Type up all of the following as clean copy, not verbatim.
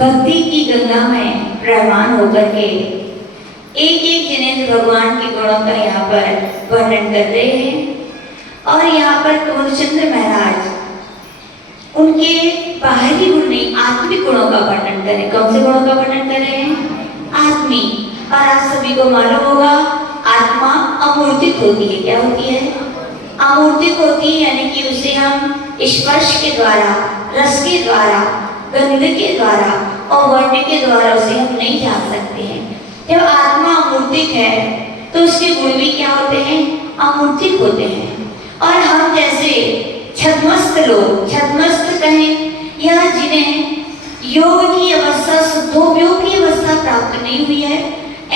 भक्ति की गंगा में प्रवान होकर के एक एक जिनेंद्र भगवान के गुणों का यहाँ पर वर्णन कर रहे हैं। और यहाँ पर कुंवरचंद्र महाराज उनके बाहरी गुण नहीं, आत्मिक गुणों का वर्णन करें। कौन से गुणों का वर्णन कर रहे हैं? आत्मिक। और आप सभी को मालूम होगा आत्मा अमूर्तिक होती है। क्या होती है? अमूर्तिक होती है, यानी कि उसे हम स्पर्श के द्वारा, रस के द्वारा, गंध के द्वारा और वर्ण के द्वारा उसे हम नहीं जान सकते हैं। जब आत्मा अमूर्तिक है तो उसके गुण भी क्या होते हैं? अमूर्तिक होते हैं। और हम जैसे छद्मस्त लोग, छद्मस्त कहें या जिन्हें योग की अवस्था, शुद्धोपयोग की अवस्था प्राप्त नहीं हुई है,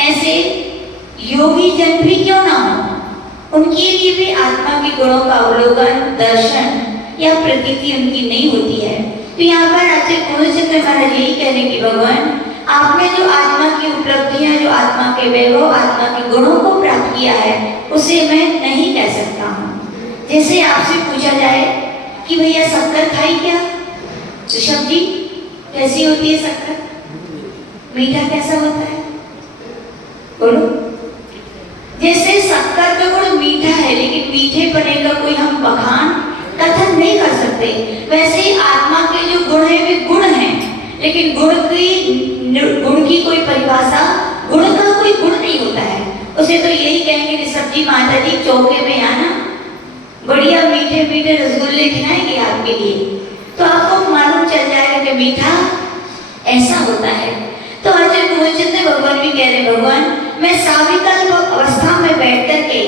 ऐसे योगी जन भी क्यों ना हो, उनके लिए भी आत्मा के गुणों का अवलोकन, दर्शन या प्रतीति उनकी नहीं होती है। तो यहाँ पर आचार्य कुंवरचंद्र महाराज यही कह रहे कि भगवान आपने जो आत्मा की उपलब्धियां, जो आत्मा के वैभव, आत्मा के गुणों को प्राप्त किया है, उसे मैं नहीं कह सकता हूँ। जैसे आपसे पूछा जाए कि भैया शक्कर खाई क्या, ऋषभ जी कैसी होती है शक्कर? मीठा कैसा होता है? बोलो। जैसे शक्कर का गुण मीठा है, लेकिन मीठे पने का कोई हम बखान, कथन नहीं कर सकते, वैसे ही आत्मा के जो गुण है वे गुण हैं, लेकिन गुण की कोई परिभाषा, गुण का कोई गुण नहीं होता है। उसे तो यही कहेंगे कि सब्जी माता जी चौके में आना, बढ़िया मीठे मीठे रसगुल्ले खिलाएंगे आपके लिए, तो आपको मालूम चल जाएगा कि मीठा ऐसा होता है। तो आचार्य कुंवरचंद्र भगवान भी कह रहे भगवान मैं साविकल्प अवस्था में बैठ करके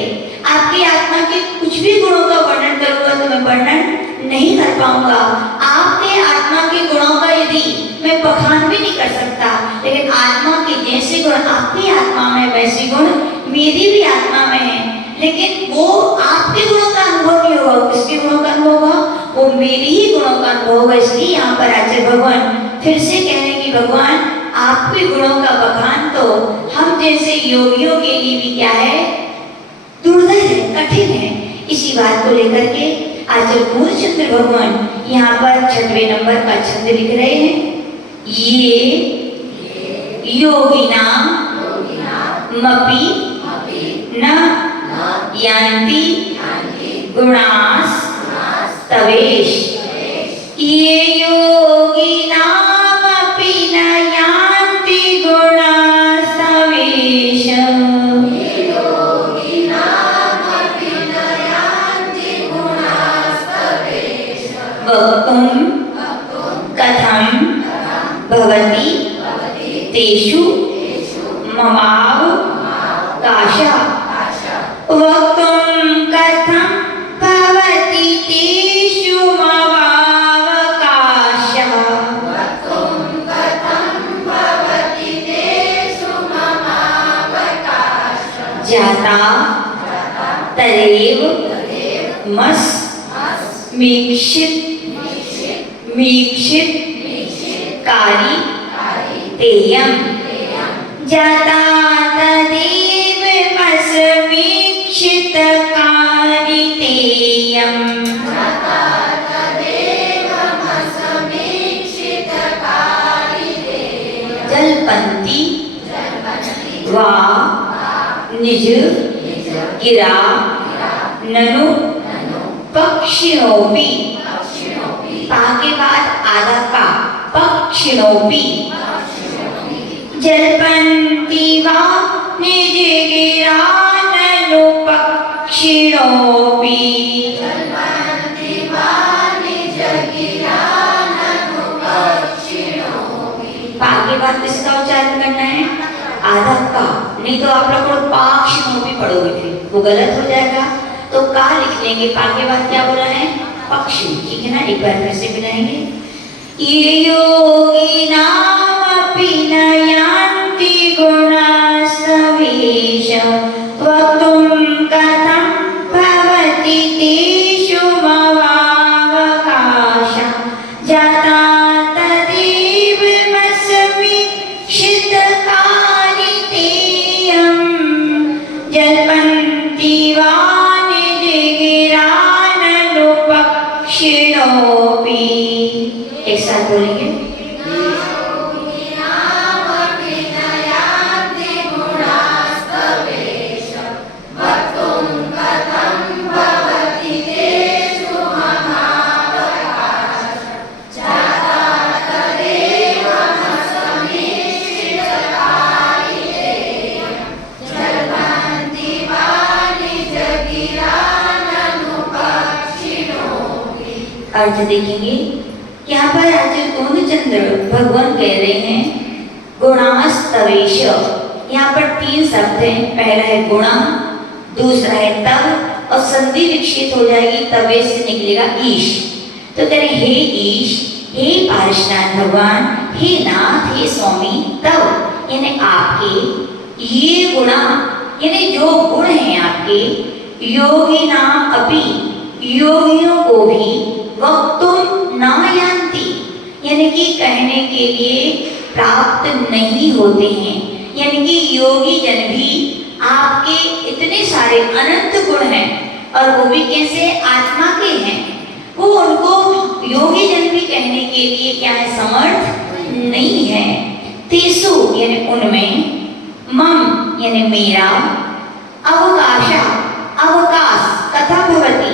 आपकी आत्मा के कुछ भी गुणों का वर्णन करूंगा तो मैं वर्णन नहीं कर पाऊंगा। आपके आत्मा के गुणों का यदि मैं बखान भी नहीं कर सकता, लेकिन आत्मा के जैसे गुण आपकी आत्मा में वैसे गुण मेरी भी आत्मा में है, लेकिन वो आपके गुणों का अनुभव नहीं होगा। किसके गुणों का अनुभव होगा? वो मेरी ही गुणों का अनुभव होगा। इसलिए यहाँ पर आचार्य भगवान फिर से कह रहे कि भगवान आपके गुणों का बखान तो हम जैसे योगियों के लिए भी क्या है? दुर्लभ है, कठिन है। इसी बात को लेकर के आचार्य कुंवरचंद्र भगवान यहाँ पर 6वें नंबर का छंद लिख रहे हैं। ये योगिना मपि न यान्ति गुणास तवेश। ये योगिना मपि न यान्ति गुणास तवेश। वक्तुं कथं भवति तेषु ममाव काशः। वक्तुं कथं भवति तेषु ममाव काशः। जाता तदेव मीक्षित कारी तेयम। जाता तदेव मीक्षित कारी तेयम। जलपंती वा निज गिरा ननु पक्षिणोपि। पा के बाद आधा का, पक्षिणोपि। जलपंती वा निज गिरा ननु पक्षिणोपि। पा के बाद किसका उच्चारण करना है? आधा का, नहीं तो आप लोग पक्षिणोपि पढ़ोगे फिर वो गलत हो जाएगा। तो का लिख लेंगे, पा के बाद क्या बोला है? पक्षी। ठीक है ना? एक बार फिर से मिलाएंगे। ये योगिनामपि न यान्ति गुणास तवेश। वक्तुं कथं भवति तेषु ममाव काशः। जाता तदेव मीक्षित कारी तेयम। जलपन्ति वा पक्षिणोपि। एक साथ बोलेंगे। अर्थ देखेंगे। यहाँ पर आचार्य पूर्णचंद्र भगवान कह रहे हैं गुणास्तवेश। यहाँ पर 3 शब्द हैं, पहला है गुणा, दूसरा है तव और संधि विकसित हो जाएगी, तवे से निकलेगा ईश। तो कह रहे हे ईश, हे पार्शनाथ भगवान, हे नाथ, हे स्वामी, तव यानी आपके ये गुणा यानी जो गुण हैं आपके, योगी नाम अपि योगियों को भी वक्तुम ना यान्ति यानी कि कहने के लिए प्राप्त नहीं होते हैं। यानी कि योगी जन भी आपके इतने सारे अनंत गुण हैं और वो भी कैसे आत्मा के हैं, वो उनको योगी जन भी कहने के लिए क्या है समर्थ नहीं है। तेसु यानी उनमें, मम यानी मेरा, अवकाशा अवकाश कथा भवति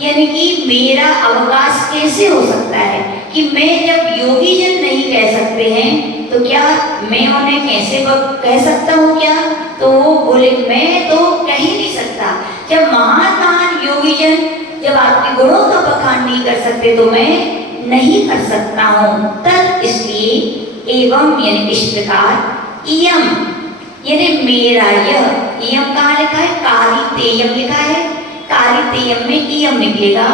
यानी कि मेरा अवकाश कैसे हो सकता है कि मैं जब योगी जन नहीं कह सकते हैं तो क्या मैं उन्हें कैसे कह सकता हूँ क्या? तो वो बोले मैं तो कह ही नहीं सकता। जब महान महान योगी जन जब आपके गुणों का बखान नहीं कर सकते तो मैं नहीं कर सकता हूँ। तद इसलिए एवं यानी इस प्रकार, इयम यानी मेरा यह, इयम कहाँ लिखा है? काली तेयम लिखा है, काली तेयम में इयम निकलेगा।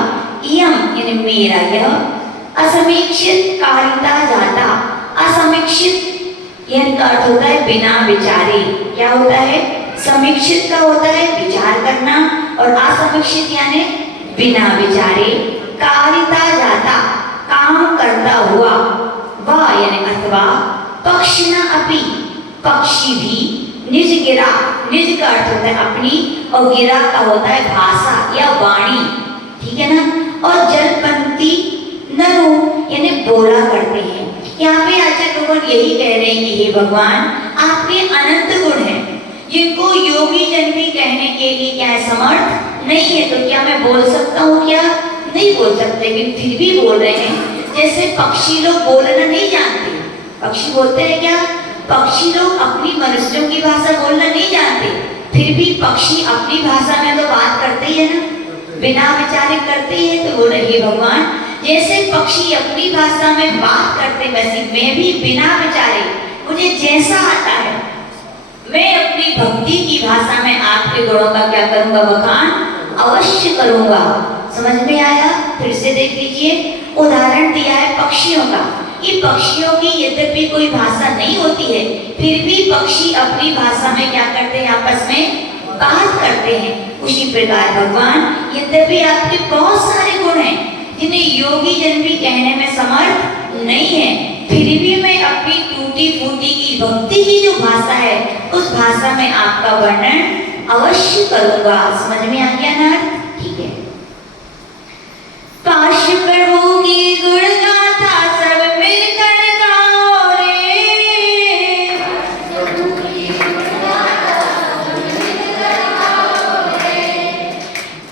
इयम यानी मेरा यह, असमीक्षित कारिता जाता, असमीक्षित यानी का अर्थ होता है बिना विचारे। क्या होता है? समीक्षित का होता है विचार करना और असमीक्षित यानी बिना विचारे। कारिता जाता काम करता हुआ, वह यानी अथवा, पक्षिणा अपि पक्षी भी, निज गिरा, निज का अर्थ होता है अपनी और गिरा का होता है भाषा या वाणी, ठीक है ना। और जलपंती नरु यानी बोला करते हैं। यहाँ पे आचार्य भगवान यही कह रहे हैं कि हे भगवान आपके अनंत गुण हैं जिनको योगी जन भी कहने के लिए क्या है समर्थ नहीं है। तो क्या मैं बोल सकता हूँ क्या? नहीं बोल सकते, लेकिन फिर भी बोल रहे हैं। जैसे पक्षी लोग बोलना नहीं जानते, पक्षी बोलते हैं क्या? पक्षी लोग अपनी मनुष्यों की भाषा बोलना नहीं जानते, फिर भी पक्षी अपनी भाषा में तो बात करते ही है ना, बिना विचारे करते ही है। तो बोल रहे भगवान जैसे पक्षी अपनी भाषा में बात करते वैसे मैं भी बिना विचारे मुझे जैसा आता है मैं अपनी भक्ति की भाषा में आपके गुणों का क्या करूंगा? बखान अवश्य करूंगा। समझ में आया? फिर से देख लीजिए, उदाहरण दिया है पक्षियों का। ये पक्षियों की यद्यपि कोई भाषा नहीं होती है फिर भी पक्षी अपनी भाषा में क्या करते हैं? आपस में बात करते हैं। उसी प्रकार भगवान यद्यपि आपके बहुत सारे गुण हैं जिन्हें योगी जन भी कहने में समर्थ नहीं है, फिर भी मैं अपनी टूटी फूटी की भक्ति की जो भाषा है उस भाषा में आपका वर्णन अवश्य करूंगा। समझ में आ गया ना? ठीक है। काश प्रभु की गुण गाथा सब मिलकर गाओ रे,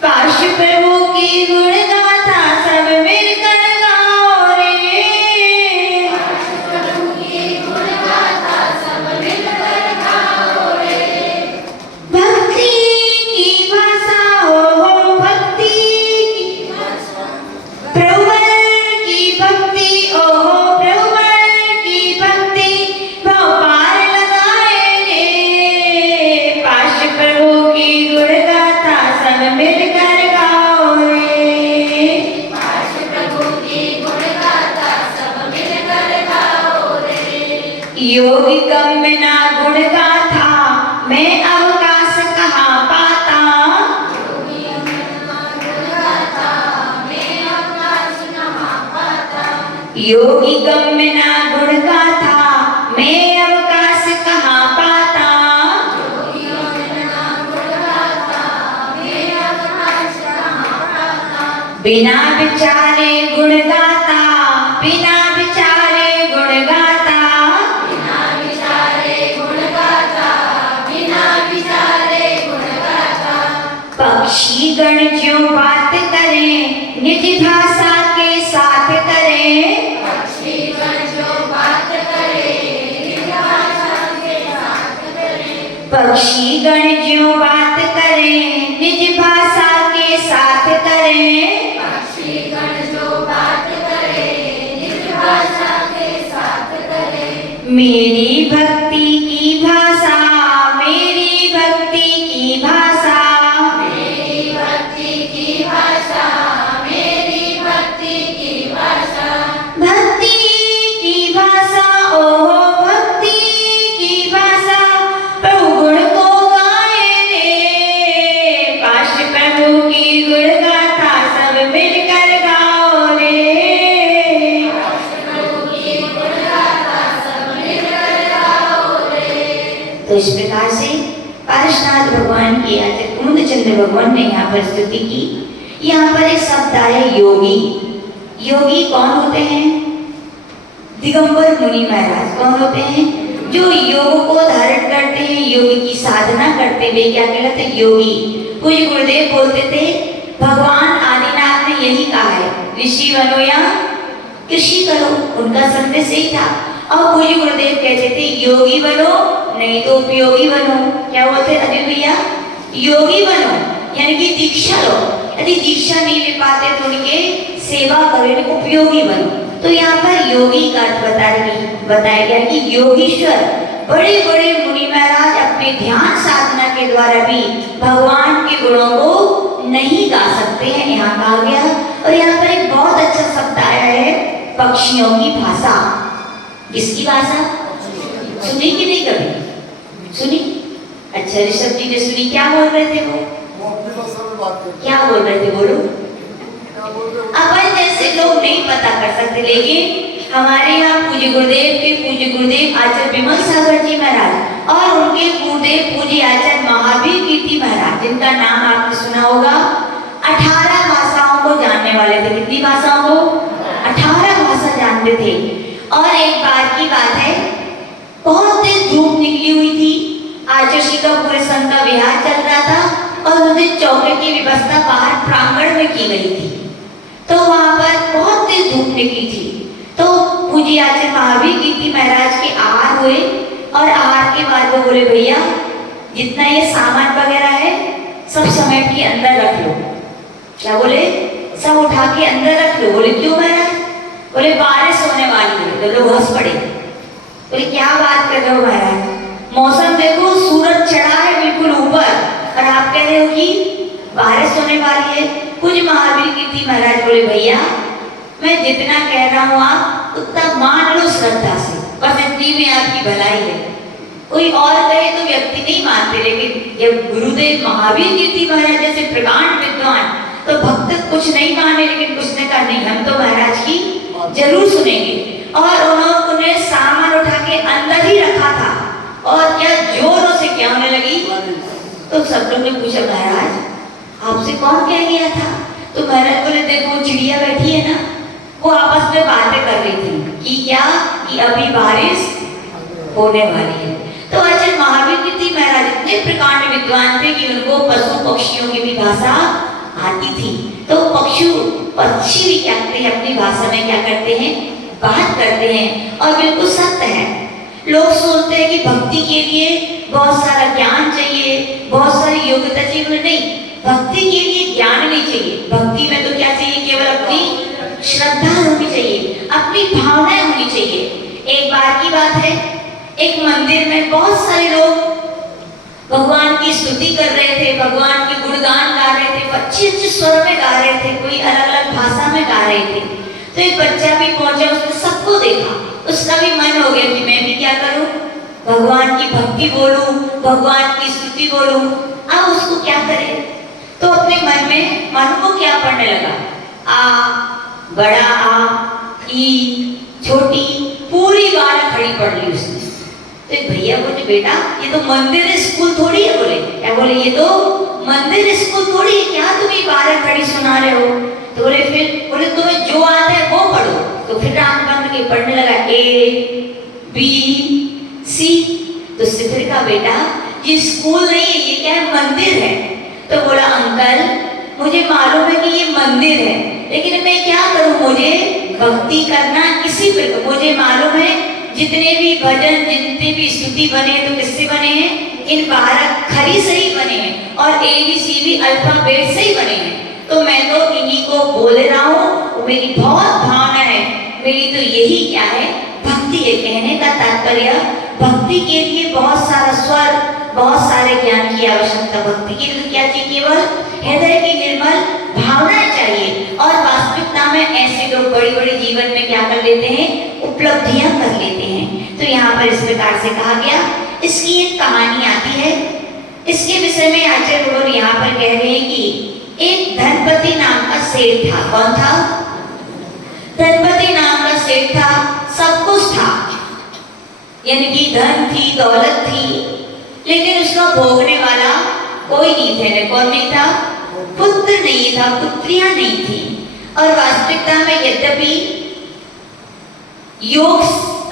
काश प्रभु की गुण गाथा सब मिलकर गाओ रे, भक्ति की भाषा हो भक्ति की, प्रभुवर की भक्ति ओहो प्रभुवर की भक्ति भाव पार लगाएंगे। पाश प्रभु की गुण गाथा सब मिलकर गाओ रे, पाश प्रभु की गुण गाथा सब मिलकर गाओ रे। योगी गम्य ना गुण गाथा मैं अवकाश कहाँ पाता, योगी गम्य ना गुण गाथा मैं अवकाश कहाँ पाता, बिना विचारे गुण गाता, बिना विचारे गुण गाता, बिना विचारे गुण गाता, बिना विचारे गुण गाता। पक्षी गण जो बात करें निज भाषा के साथ करें, पक्षी गण जो बात करें निज भाषा के साथ करें, पक्षी गण जो बात करें निज भाषा के साथ करें, पक्षी गण जो बात मेरी भक्ति की भाषा, मेरी भक्ति की भाषा, मेरी भक्ति की भाषा, मेरी भक्ति की भाषा, भक्ति की भाषा, ओहो भक्ति की भाषा, प्रभु गुण को गाए रे, पाश प्रभु की गुण गाथा सब मिलकर गाओ रे। प्रभु की गुण गाथा सब मिलकर गाओ रे। तो इस प्रकार से पारसनाथ भगवान की आचार्य कुमुदचंद्र भगवान ने यहाँ पर स्तुति की। यहाँ पर एक शब्द आया योगी। योगी कौन होते हैं? दिगंबर मुनि महाराज कौन होते हैं? जो योग को धारण करते हैं, योग की साधना करते हुए क्या कहलाते हैं? योगी। पूज्य गुरुदेव बोलते थे भगवान आदिनाथ ने यही कहा है, ऋषि बनो या कृषि करो। उनका संदेश यही था। और पूज्य गुरुदेव कहते थे योगी बनो नहीं तो उपयोगी बनो। क्या बोलते अजय भैया? योगी बनो यानी कि दीक्षा लो। यदि दीक्षा नहीं ले पाते तो उनके सेवा करो, उपयोगी बनो। तो यहाँ पर योगी का अर्थ बताया गया कि योगीश्वर बड़े बड़े मुनि महाराज अपने ध्यान साधना के द्वारा भी भगवान के गुणों को नहीं गा सकते हैं, यहाँ कहा गया। और यहाँ पर एक बहुत अच्छा शब्द आया है, पक्षियों की भाषा। किसकी भाषा? सुनी कि नहीं कभी? सुनी? अच्छा ऋषभ जी ने सुनी। क्या बोल रहे थे वो? क्या बोल रहे थे? बोलो। अपन जैसे लोग नहीं पता कर सकते, लेकिन हमारे यहाँ पूज्य गुरुदेव के पूज्य गुरुदेव आचार्य विमल सागर जी महाराज और उनके गुरुदेव पूज्य आचार्य महावीर कीर्ति महाराज, जिनका नाम आपने सुना होगा, 18 भाषाओं को जानने वाले थे। कितनी भाषाओं को? 18 भाषा जानते थे। और एक बार की बात है, बहुत तेज धूप निकली हुई थी। आचार्य का पूरे संत का विहार चल रहा था और उन्हें चौके की व्यवस्था बाहर प्रांगण में की गई थी। तो वहां पर बहुत तेज धूप निकली थी। तो पूज्य आचार्य महावीर कीर्ति महाराज के आहार हुए और आहार के बाद वो बोले भैया जितना ये सामान वगैरह है सब समेट के अंदर रख लो। क्या बोले? सब उठा के अंदर रख लो। बोले क्यों महाराज? बोले बारिश होने वाली है। तो लोग हंस पड़े। बोले क्या बात कर रहे हो महाराज? मौसम देखो, सूरज चढ़ा है बिल्कुल ऊपर और आप कह रहे हो कि बारिश होने वाली है। कुछ महावीर कीर्ति महाराज बोले भैया मैं जितना कह रहा हूँ आप उतना मान लो श्रद्धा से, बस इतनी में आपकी भलाई है। कोई और कहे तो व्यक्ति नहीं मानते, लेकिन जब गुरुदेव महावीर कीर्ति महाराज जैसे प्रकांड विद्वान तो भक्त कुछ नहीं माने, लेकिन कुछ ने कहा नहीं हम तो महाराज की जरूर सुनेंगे। और उन्होंने सामान उठा के अंदर ही रखा था और क्या जोरों से क्या होने लगी। तो सब लोग ने पूछा महाराज आपसे कौन कह गया था? तो महाराज बोले देखो चिड़िया बैठी है ना, वो आपस में बातें कर रही थी कि क्या कि अभी बारिश होने वाली है। तो आचार्य महावीर कीर्ति महाराज इतने प्रकांड विद्वान थे कि उनको पशु पक्षियों की भी भाषा आती थी। तो पक्षी भी क्या करते हैं अपनी भाषा में क्या करते हैं? बात करते हैं। और बिल्कुल सत्य है। लोग सोचते हैं कि भक्ति के लिए बहुत सारा ज्ञान चाहिए, बहुत सारी योग्यता चाहिए। नहीं, भक्ति के लिए ज्ञान नहीं चाहिए। भक्ति में तो क्या चाहिए? केवल अपनी श्रद्धा होनी चाहिए, अपनी भावनाएं होनी चाहिए। एक बार की बात है, एक मंदिर में बहुत सारे लोग भगवान की स्तुति कर रहे थे, भगवान के गुणगान गा रहे थे, अच्छे अच्छे स्वर में गा रहे थे, कोई अलग अलग भाषा में गा रहे थे। तो एक बच्चा भी पहुंचा, उसने सबको देखा, उसका भी मन हो गया कि मैं भी क्या करूं, भगवान की भक्ति बोलूं, भगवान की स्तुति बोलूं। अब उसको क्या करे? तो अपने मन में मन को क्या पढ़ने लगा? आ, बड़ा आ, ई, छोटी, पूरी बारह खड़ी पढ़ ली उसने। तो भैया बोले बेटा ये तो मंदिर स्कूल थोड़ी है। बोले क्या? बोले ये तो मंदिर स्कूल थोड़ी है, क्या तुम ये 12 खड़ी सुना रहे हो? तो बोले फिर बोले तुम्हें जो आता है वो पढ़ो। तो फिर आंख बंद के पढ़ने लगा A B C। तो सिद्धर का बेटा ये स्कूल नहीं है, ये क्या है? मंदिर है। तो बोला अंकल मुझे मालूम है कि ये मंदिर है, लेकिन मैं क्या करूं? मुझे भक्ति करना इसी पर, मुझे मालूम है जितने भी भजन जितने भी स्तुति बने तो किससे बने हैं? इन 12 खड़ी से ही बने हैं और ABCD अल्फाबेट से ही बने हैं। तो मैं तो इन्हीं को बोल रहा हूँ, मेरी बहुत भावना है। मेरी तो यही क्या है? भक्ति है। कहने का तात्पर्य तात्पर्य भक्ति के लिए बहुत सारा स्वर, बहुत सारे ज्ञान की आवश्यकता। भक्ति के लिए क्या चाहिए? केवल हृदय की निर्मल भावनाएं चाहिए। और वास्तविकता में ऐसे लोग बड़ी बड़ी जीवन में क्या कर लेते हैं? उपलब्धियां कर लेते हैं। तो यहाँ पर इस प्रकार से कहा गया। इसकी एक कहानी आती है, इसके विषय में आचार्य गुरु यहाँ पर कह रहे हैं कि एक धनपति नाम का सेठ था। कौन था? धनपति नाम का सेठ था, सब कुछ था, यानी कि धन थी, दौलत थी, लेकिन उसका भोगने वाला कोई नहीं थे। कौन नहीं था? पुत्र नहीं था, पुत्रियां नहीं थी। और वास्तविकता में यद्यपि योग,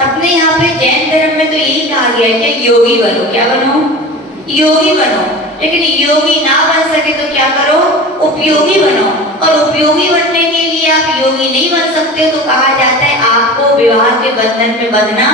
अपने यहाँ पे जैन धर्म में तो यही कहा गया है कि योगी बनो। क्या बनो? योगी बनो। लेकिन योगी ना बन सके तो क्या करो? उपयोगी बनो। और उपयोगी बनने के लिए आप योगी नहीं बन सकते तो कहा जाता है आपको विवाह के बंधन में बंधना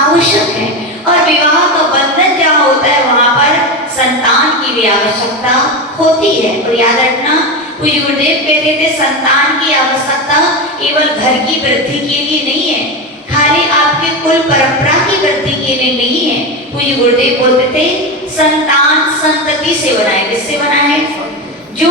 आवश्यक है। और विवाह का बंधन जहाँ होता है वहां पर संतान की भी आवश्यकता होती है। और याद रखना, पूज्य गुरुदेव कहते थे संतान की आवश्यकता केवल घर की वृद्धि के लिए नहीं है, खाली आपके कुल परंपरा की वृद्धि के लिए नहीं है। पूज्य गुरुदेव बोलते थे संतान संतति से बना है। किससे बना है? जो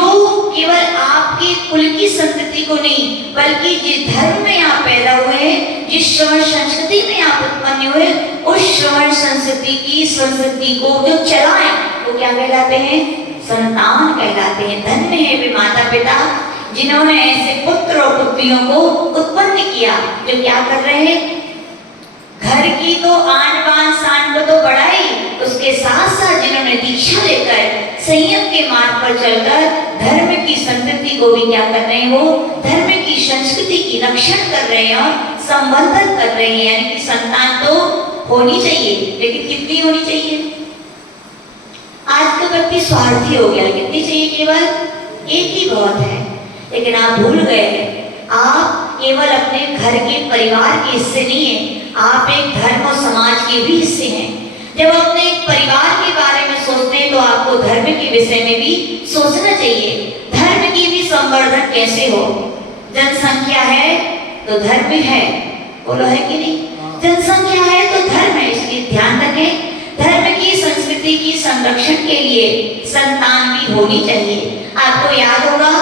केवल आपके कुल की संतति को नहीं, बल्कि जिस धर्म में आप पैदा हुए हैं, जिस श्रवण संस्कृति में आप उत्पन्न हुए, उस श्रवण संस्कृति को जो चलाएं वो क्या कहलाते हैं? संतान कहलाते हैं। धन्य है वे माता पिता जिन्होंने ऐसे पुत्र और पुत्रियों को उत्पन्न किया जो क्या कर रहे हैं? घर की तो आन बान शान को तो बढ़ाई, उसके साथ साथ जिन्होंने दीक्षा लेकर संयम के मार्ग पर चलकर धर्म की संतति को भी क्या कर रहे हैं? वो धर्म की संस्कृति की रक्षण कर रहे हैं और संवर्धन कर रहे हैं। यानी कि संतान तो होनी चाहिए, लेकिन कितनी होनी चाहिए? आज तो व्यक्ति स्वार्थी हो गया। कितनी चाहिए? केवल एक ही बहुत है। लेकिन आप भूल गए, आप केवल अपने घर के परिवार के हिस्से नहीं है, आप एक धर्म और समाज के भी हिस्से हैं। जब अपने एक परिवार के बारे में सोचते हैं तो आपको धर्म के विषय में भी सोचना चाहिए। धर्म की भी संवर्धन कैसे हो? जनसंख्या है तो धर्म है, बोलो है कि नहीं? जनसंख्या है तो धर्म है, इसलिए ध्यान रखें। धर्म की संस्कृति की संरक्षण के लिए संतान भी होनी चाहिए। आपको याद होगा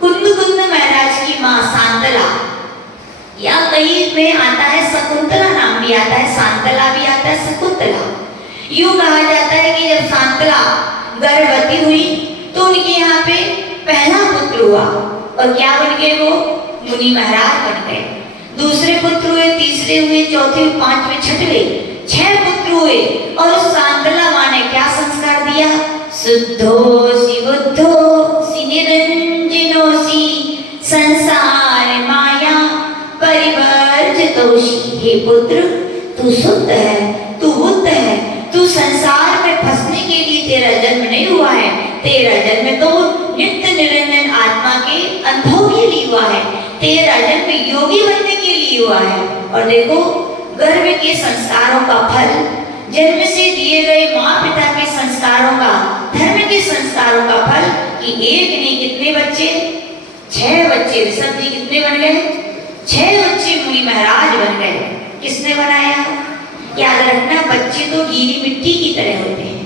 कुंद महाराज की मां शांतला, या कहीं में आता है शकुंतला नाम भी आता है, शांतला भी आता है, शकुंतला। यूं कहा जाता है कि जब शांतला गर्भवती हुई तो उनके यहाँ पे पहला पुत्र हुआ। और क्या बन गए? वो मुनि महाराज बन गए। दूसरे पुत्र हुए, तीसरे हुए, चौथे, पांचवे, छठवे, 6 पुत्र हुए। और उस शांतला मां ने क्या संस्कार दिया? शुद्धोसी बुद्धोसी निरंजनोसी संसार माया परिवर्जितोषि। हे पुत्र, तू शुद्ध है, तू बुद्ध है, तू संसार में फंसने के लिए तेरा जन्म नहीं हुआ है। तेरा जन्म तो नित्य निरंजन आत्मा के अनुभव के लिए हुआ है। तेरा जन्म योगी बनने के लिए हुआ है। और देखो, गर्भ के संस्कारों का फल, जन्म से दिए गए माँ पिता के संस्कारों का, धर्म के संस्कारों का फल कि एक नहीं कितने बच्चे? 6 बच्चे। ऋषभ जी कितने बन गए? 6 बच्चे मुनि महाराज बन गए। किसने बनाया? याद रखना, बच्चे तो गीली मिट्टी की तरह होते हैं।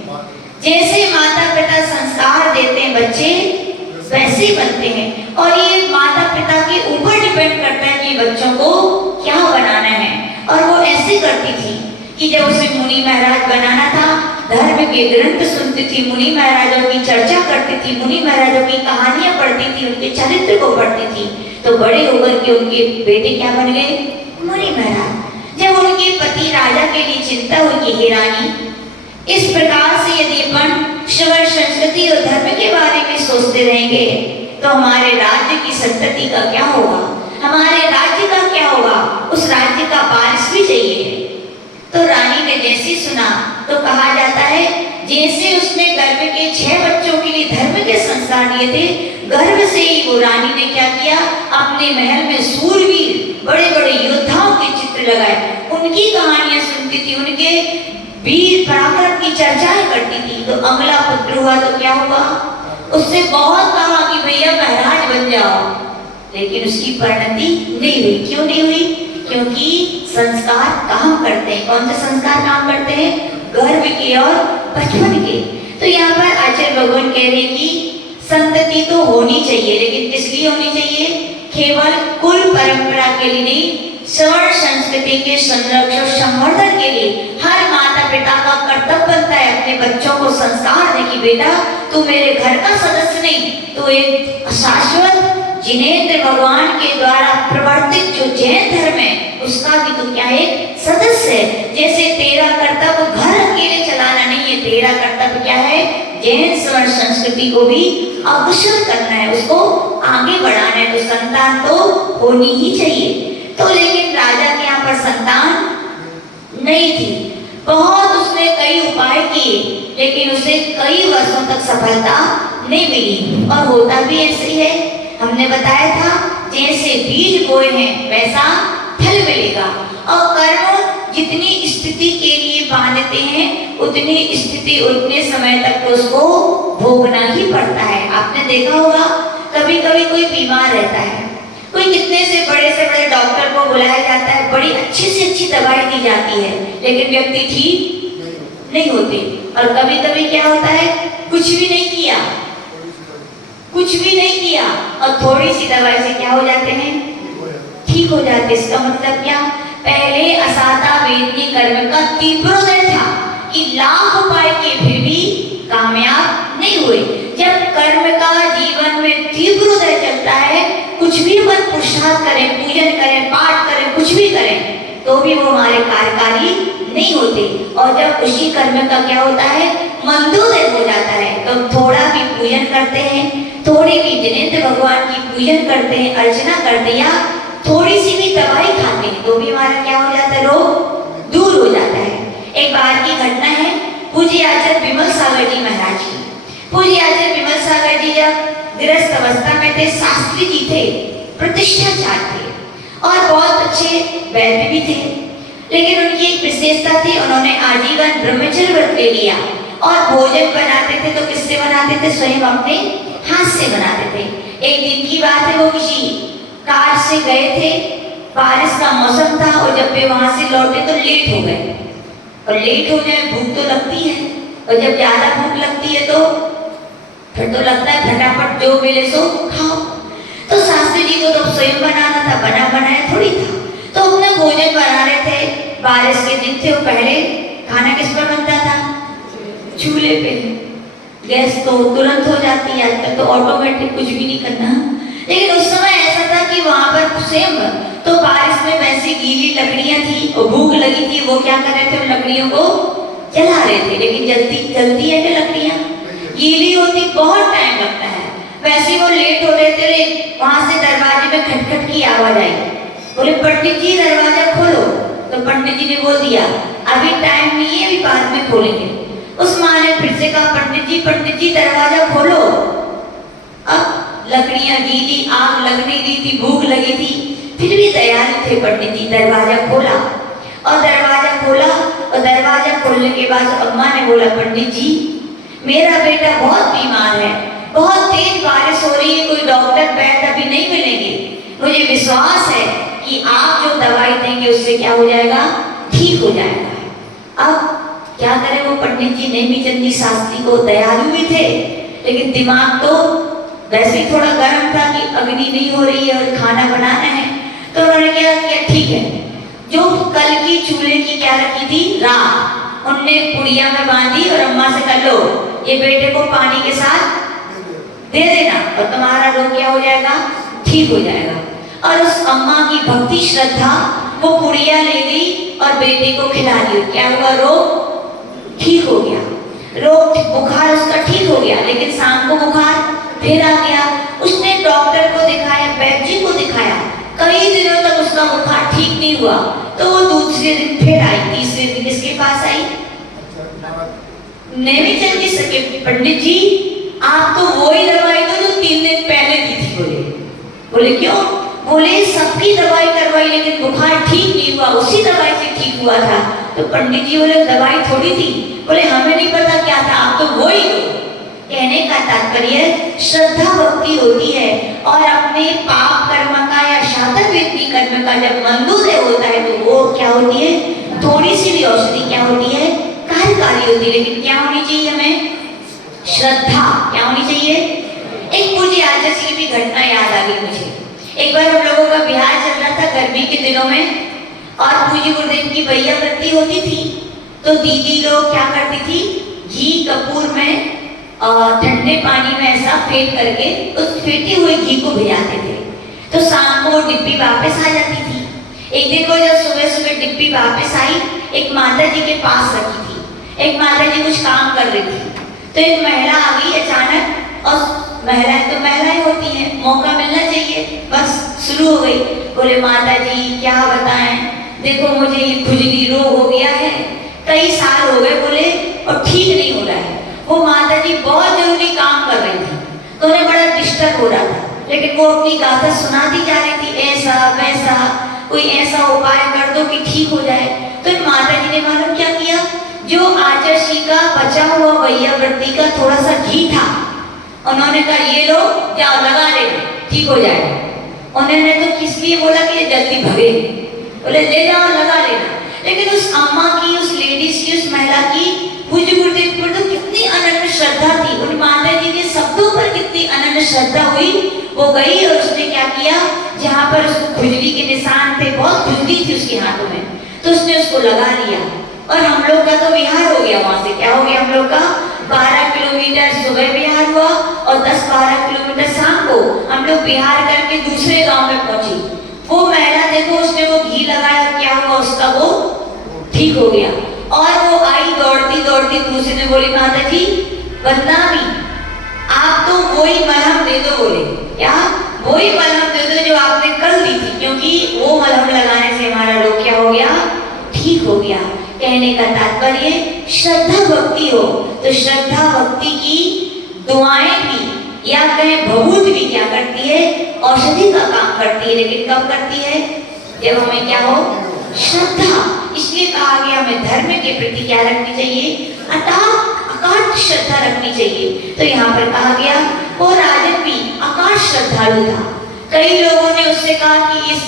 जैसे माता पिता संस्कार देते हैं बच्चे वैसे ही बनते हैं। और ये माता पिता के ऊपर डिपेंड करता है कि बच्चों को क्या बनाना है। और वो ऐसे करती थी कि जब उसे मुनि महाराज बनाना था, धर्म के ग्रंथ सुनती थी, मुनि महाराजों की चर्चा करती थी, मुनि महाराजों की कहानियां पढ़ती थी, उनके चरित्र को पढ़ती थी, तो बड़े होकर के उनके बेटे क्या बन गए? मुनि महाराज। जब उनके पति राजा के लिए चिंता हुई कि हे रानी, इस प्रकार से यदि अपन श्रवण संस्कृति और धर्म के बारे में सोचते रहेंगे तो हमारे राज्य की संतति का क्या होगा? हमारे राज्य का क्या होगा? उस राज्य का वारिस भी चाहिए। तो रानी ने जैसे सुना तो कहा जाता है जैसे उसने गर्भ के 6 बच्चों के लिए धर्म के संस्कार दिए थे, गर्भ से ही वो रानी ने क्या किया? अपने महल में सूरवीर बड़े बड़े योद्धाओं के चित्र लगाए, उनकी कहानियां सुनती थी, उनके वीर पराक्रम की चर्चाएं करती थी। तो अगला पुत्र हुआ तो क्या हुआ? उससे बहुत कहा कि भैया महाराज बन जाओ, लेकिन उसकी परिणति नहीं हुई। क्यों नहीं हुई? क्योंकि संस्कार काम करते हैं। कौन से संस्कार काम करते हैं? गर्भ के और बचपन के। तो यहाँ पर आचार्य भगवान कह रहे हैं कि संतति तो होनी चाहिए, लेकिन किस लिए होनी चाहिए? केवल कुल परंपरा के लिए नहीं, स्वर्ण संस्कृति के संरक्षण संवर्धन के लिए हर माता पिता का कर्तव्य बनता है अपने बच्चों को संस्कार देने की, बेटा तू मेरे घर का सदस्य नहीं, तो एक शाश्वत जिनेंद्र भगवान के द्वारा प्रवर्तित जो जैन धर्म है उसका भी तो क्या एक सदस्य है। जैसे तेरा कर्तव्य घर अकेले चलाना नहीं है, तेरा कर्तव्य क्या है? जैन स्वर्ण संस्कृति को भी अग्रसर करना है, उसको आगे बढ़ाना है। तो संतान तो होनी ही चाहिए। तो लेकिन राजा के यहाँ पर संतान नहीं थी। बहुत उसने कई उपाय किए, लेकिन उसे कई वर्षों तक सफलता नहीं मिली। और होता भी ऐसे ही है, हमने बताया था जैसे बीज बोए हैं वैसा फल मिलेगा। और कर्म जितनी स्थिति के लिए बांधते हैं उतनी स्थिति उतने समय तक तो उसको भोगना ही पड़ता है। आपने देखा होगा कभी कभी कोई बीमार रहता है, कोई कितने से बड़े डॉक्टर को बुलाया जाता है, बड़ी अच्छी से अच्छी दवाई दी जाती है, लेकिन व्यक्ति ठीक नहीं होते। और कभी कभी क्या होता है, कुछ भी नहीं किया और थोड़ी सी दवाई से क्या हो जाते हैं? ठीक हो जाते। इसका मतलब क्या? पहले असाधा वेदनी कर्म का तीव्रोदय था कि लाख उपाय के फिर भी कामयाब नहीं हुए। जब कर्म का जीवन में तीव्रोदय चलता है, कुछ भी मन पुरुषार्थ करें, पूजन करें, पाठ करें, कुछ भी करें, तो भी वो हमारे कार्यकारी नहीं होते। और जब उसी कर्म का क्या होता है? मंदोदय हो जाता है, तो थोड़ा भी पूजन करते हैं, थोड़ी भी जिनेंद्र भगवान की पूजन करते हैं, अर्चना करते हैं, या थोड़ी सी भी दवाई खाते हैं, तो भी हमारा क्या हो जाता है? रोग दूर हो जाता है। एक बार की घटना है, पूज्य आचार्य विमल सागर जी महाराज की। पूज्य आचार्य विमल सागर जी जब गृहस्थ अवस्था में थे, शास्त्री जी थे, प्रतिष्ठाचार्य थे और बहुत अच्छे वैद्य भी थे, लेकिन उनकी एक विशेषता थी, उन्होंने आजीवन ब्रह्मचर्य व्रत ले लिया। और भोजन बनाते थे तो किससे बनाते थे? स्वयं अपने हाथ से बनाते थे। एक दिन की बात है, वो किसी कार से गए थे, बारिश का मौसम था, और जब वे वहां से लौटे तो लेट हो गए। और लेट हो जाए, भूख तो लगती है, और जब ज्यादा भूख लगती है तो फिर तो लगता है फटाफट जो मिले सो खाओ। तो शास्त्री जी को तो स्वयं बनाना था, बना बनाया थोड़ी था, तो अपना भोजन बना रहे थे। बारिश के दिन थे, वो पहले खाना किस पर बनता था? चूल्हे पे। गैस तो तुरंत हो जाती है, आजकल तो ऑटोमेटिक, कुछ भी नहीं करना। लेकिन उस समय ऐसा था कि वहां पर सेम तो बारिश में वैसे गीली लकड़ियां थी और भूख लगी थी, वो क्या कर रहे थे? उन लकड़ियों को जला रहे थे, लेकिन जलती है क्या? लकड़ियां गीली होती, बहुत टाइम लगता है। वैसे वो लेट हो रहे थे, वहां से दरवाजे में खटखट की आवाज आई। बोले पंडित जी दरवाजा खोलो। तो पंडित जी ने बोल दिया अभी टाइम नहीं है, अभी बाद में खोलेंगे। उस माँ ने फिर से कहा पंडित जी दरवाजा खोलो। अब लकड़ियां गीली, आग लग नहीं रही थी, भूख लगी थी, फिर भी तैयार थे पंडित जी। दरवाजा खोला, और दरवाजा खोलने के बाद अम्मा ने बोला पंडित जी मेरा बेटा बहुत बीमार है, बहुत तेज बारिश हो रही है, कोई डॉक्टर वैद्य अभी नहीं मिलेंगे, मुझे विश्वास है कि आप जो दवाई देंगे उससे क्या हो जाएगा? ठीक हो जाएगा। अब क्या करें? वो पंडित जी नेमीचंदी शास्त्री को दयालु भी थे, लेकिन दिमाग तो वैसे ही थोड़ा गर्म था कि अग्नि नहीं हो रही है और खाना बनाना है। तो उन्होंने क्या किया? ठीक है, जो कल की चूल्हे की क्या रखी थी? राख, उनने पुड़िया में बांधी और अम्मा से कह लो ये बेटे को पानी के साथ दे देना और तुम्हारा रोग क्या हो जाएगा? ठीक हो जाएगा। और उस अम्मा की भक्ति श्रद्धा, वो पुड़िया ले गई और बेटे को खिला दी। क्या हुआ? रोग ठीक हो गया, रोग बुखार उसका ठीक हो गया, लेकिन शाम को बुखार फिर आ गया। उसने डॉक्टर को दिखाया, वैद्य को दिखाया, कई दिनों तक उसका बुखार ठीक नहीं हुआ। तो वो दूसरे दिन फिर आई, तीसरे दिन किसके पास आई? नेमीचंद जी सके पंडित जी आप तो वही दवाई दो जो 3 दिन पहले दी थी। बोले क्यों? बोले सबकी दवाई करवाई लेकिन बुखार ठीक नहीं हुआ, उसी दवाई से ठीक हुआ था। तो पंडित जी बोले दवाई थोड़ी थी। बोले हमें नहीं पता क्या था, आप तो वही दो। कहने का तात्पर्य श्रद्धा भक्ति होती है और अपने पाप कर्म का या शातव्यक्ति कर्म का जब मंदोदय होता है तो वो क्या होती है, थोड़ी सी भी औषधि क्या होती है, कार्यकारी होती है। लेकिन क्या होनी चाहिए हमें, श्रद्धा क्या होनी चाहिए। एक पूज्य आचार्य जी की भी घटना याद आ गई मुझे। एक बार हम लोगों का बिहार चल रहा था गर्मी के दिनों में और पूज्य गुरुदेव की भैया व्रती होती थी, तो दीदी लोग क्या करती थी, घी कपूर में ठंडे पानी में ऐसा फेंट करके उस फेंटे हुए घी को भिजाते थे, तो शाम को डिब्बी वापस आ जाती थी। एक दिन वो जब सुबह सुबह डिब्बी वापस आई, एक माता जी के पास रखी थी। एक माता जी कुछ काम कर रही थी, तो एक महिला आ गई अचानक, और महिलाएं तो महिलाएं होती हैं, मौका मिलना चाहिए, बस शुरू हो गई। बोले माता जी क्या बताएं, देखो मुझे ये खुजली रोग हो गया है, कई साल हो गए बोले और ठीक नहीं हो रहा है। वो माता जी बहुत जरूरी काम कर रही थी, तो उन्हें बड़ा डिस्टर्ब हो रहा था, लेकिन वो अपनी गाथा सुनाती जा रही थी, ऐसा वैसा, कोई ऐसा उपाय कर दो कि ठीक हो जाए। तो माता जी ने मालूम क्या किया, जो आचार्य जी का बचा हुआ भैया व्रती का थोड़ा सा घी था, उन्होंने कहा ये लो जाओ लगा ले, ठीक हो जाएगा। उन्होंने तो किस लिए बोला कि ये जल्दी भगे, बोले ले जाओ लगा लेना। लेकिन उस अम्मा की, उस लेडीज की, उस महिला की पूज्य गुरुदेव पर तो कितनी अनन्य श्रद्धा थी, उन माता जी के शब्दों पर कितनी अनन्य श्रद्धा हुई। वो गई और उसने क्या किया, जहाँ पर उसको खुजली के निशान थे, बहुत खुजली थी उसके हाथों में, तो उसने उसको लगा लिया। और हम लोग का तो विहार हो गया, वहां से क्या हो गया, हम लोग का 12 किलोमीटर सुबह विहार हुआ और 10-12 किलोमीटर शाम को हम लोग विहार करके दूसरे गांव में पहुंची। वो महिला देखो, उसने वो घी लगाया, क्या हुआ उसका, वो ठीक हो गया। और वो आई दौड़ती दौड़ती दूसरे ने बोली माता जी बदनामी, आप तो वही मलहम दे दो, बोले क्या, वही मलहम दे दो जो आपने कल दी थी, क्योंकि वो मलहम लगाने से हमारा रोग क्या हो गया, ठीक हो गया। कहने का तात्पर्य श्रद्धा भक्ति हो तो श्रद्धा भक्ति की दुआएं भी या कहें भभूत भी क्या करती है, औषधि का काम करती है। लेकिन कब करती है, जब हमें क्या हो, श्रद्धा। इसलिए कहा गया हमें धर्म के प्रति क्या रखनी चाहिए, अकाट श्रद्धा रखनी चाहिए। तो यहाँ पर कहा गया वो राजन भी अकाट श्रद्धालु था। कई लोगों ने उससे कहा कि इस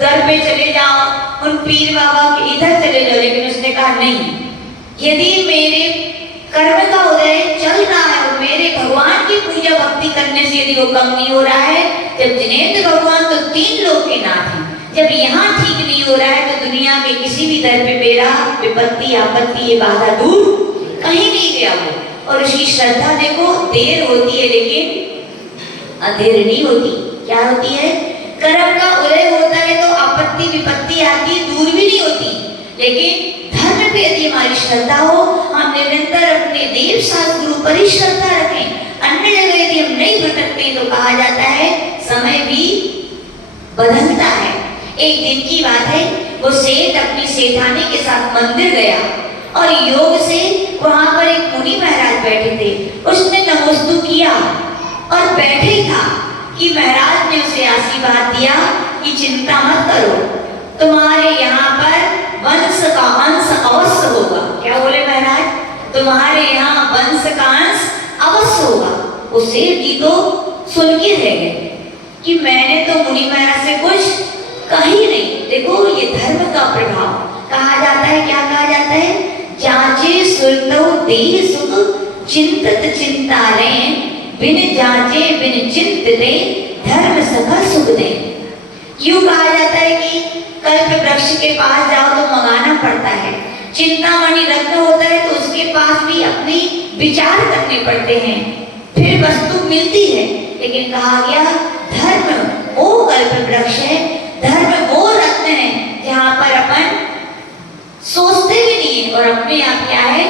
दर पे चले जाओ, उन पीर बाबा के इधर चले जाओ, लेकिन उसने कहा नहीं, यदि मेरे कर्म का उदय चल रहा है और मेरे भगवान की पूजा भक्ति करने से यदि वो कम नहीं हो रहा है, जब जिनेंद्र भगवान तो 3 लोक के नाथ हैं, जब यहाँ ठीक नहीं हो रहा है तो दुनिया के किसी भी दर पे मेरा विपत्ति आपत्ति ये बाधा दूर कहीं नहीं गया वो। और उसकी श्रद्धा देखो, देर होती है लेकिन अधेर नहीं होती। क्या होती है, कर्म का उदय होता है तो आपत्ति विपत्ति आती है, दूर भी नहीं होती। लेकिन धर्म पे यदि हमारी श्रद्धा हो, हम निरंतर अपने देव शास्त्र पर ही श्रद्धा रखें, अन्य जगह यदि हम नहीं भटकते तो कहा जाता है समय भी बदलता है। एक दिन की बात है, वो सेठ अपनी सेठानी के साथ मंदिर गया और योग से वहां पर एक मुनि महाराज बैठे थे। उसने नमोस्तु किया और बैठे ही था कि महाराज ने उसे आशीर्वाद दिया कि चिंता मत करो, तुम्हारे यहाँ पर वंश का अंश अवश्य होगा। क्या बोले महाराज, तुम्हारे यहाँ वंश का अंश अवश्य होगा। वो सेठ जी तो सुन के रह गए कि मैंने तो मुनि महाराज से कुछ कहीं नहीं। देखो ये धर्म का प्रभाव। कहा जाता है, क्या कहा जाता है, जांचे सुरतौ देह सुख चिंतत चिंतारे, बिन जांचे बिन चिंतते धर्म सखा सुख दे। क्यों कहा जाता है कि कल्प वृक्ष के पास जाओ तो मंगाना पड़ता है, चिंतामणि रत्न होता है तो उसके पास भी अपनी विचार करने पड़ते हैं, फिर वस्तु मिलती है। लेकिन कहा गया धर्म वो कल्प वृक्ष है, धर्म वो रत्न है जहाँ पर अपन सोचते भी नहीं है और अपने आप क्या है,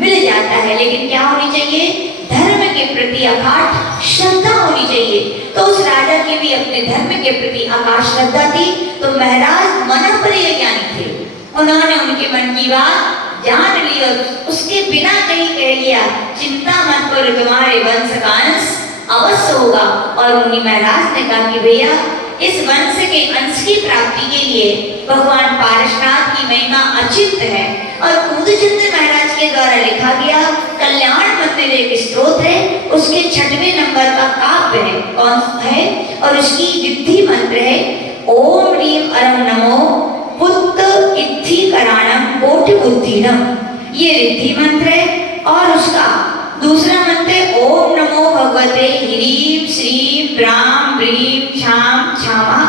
मिल जाता है। लेकिन क्या होनी चाहिए, धर्म के प्रति अगाध श्रद्धा होनी चाहिए। तो उस राजा की भी अपने धर्म के प्रति अगाध श्रद्धा थी। तो महाराज मनोप्रिय ज्ञानी थे, उन्होंने उनके मन की बात जान ली और उसके बिना कहीं कह दिया, चिंता मत करो, तुम्हारे वंश का अंश अवश्य होगा। और मुनि महाराज ने कहा कि भैया इस वंश के अंश की प्राप्ति के लिए भगवान पारशुनाथ की महिमा अचिंत है। और पूर्णचंद्र महाराज के द्वारा लिखा गया कल्याण मंदिर एक स्तोत्र है, उसके 6वें नंबर का काव्य है, कौन है, और उसकी रिद्धि मंत्र है ओम ह्रीम अरम नमो पुत्त इत्थि कराणम कोटि बुद्धिनम। ये रिद्धि मंत्र है। और उसका दूसरा मंत्र है ओम नमो भगवते ह्रीम श्रीम ब्राम ब्रीम छाम छामा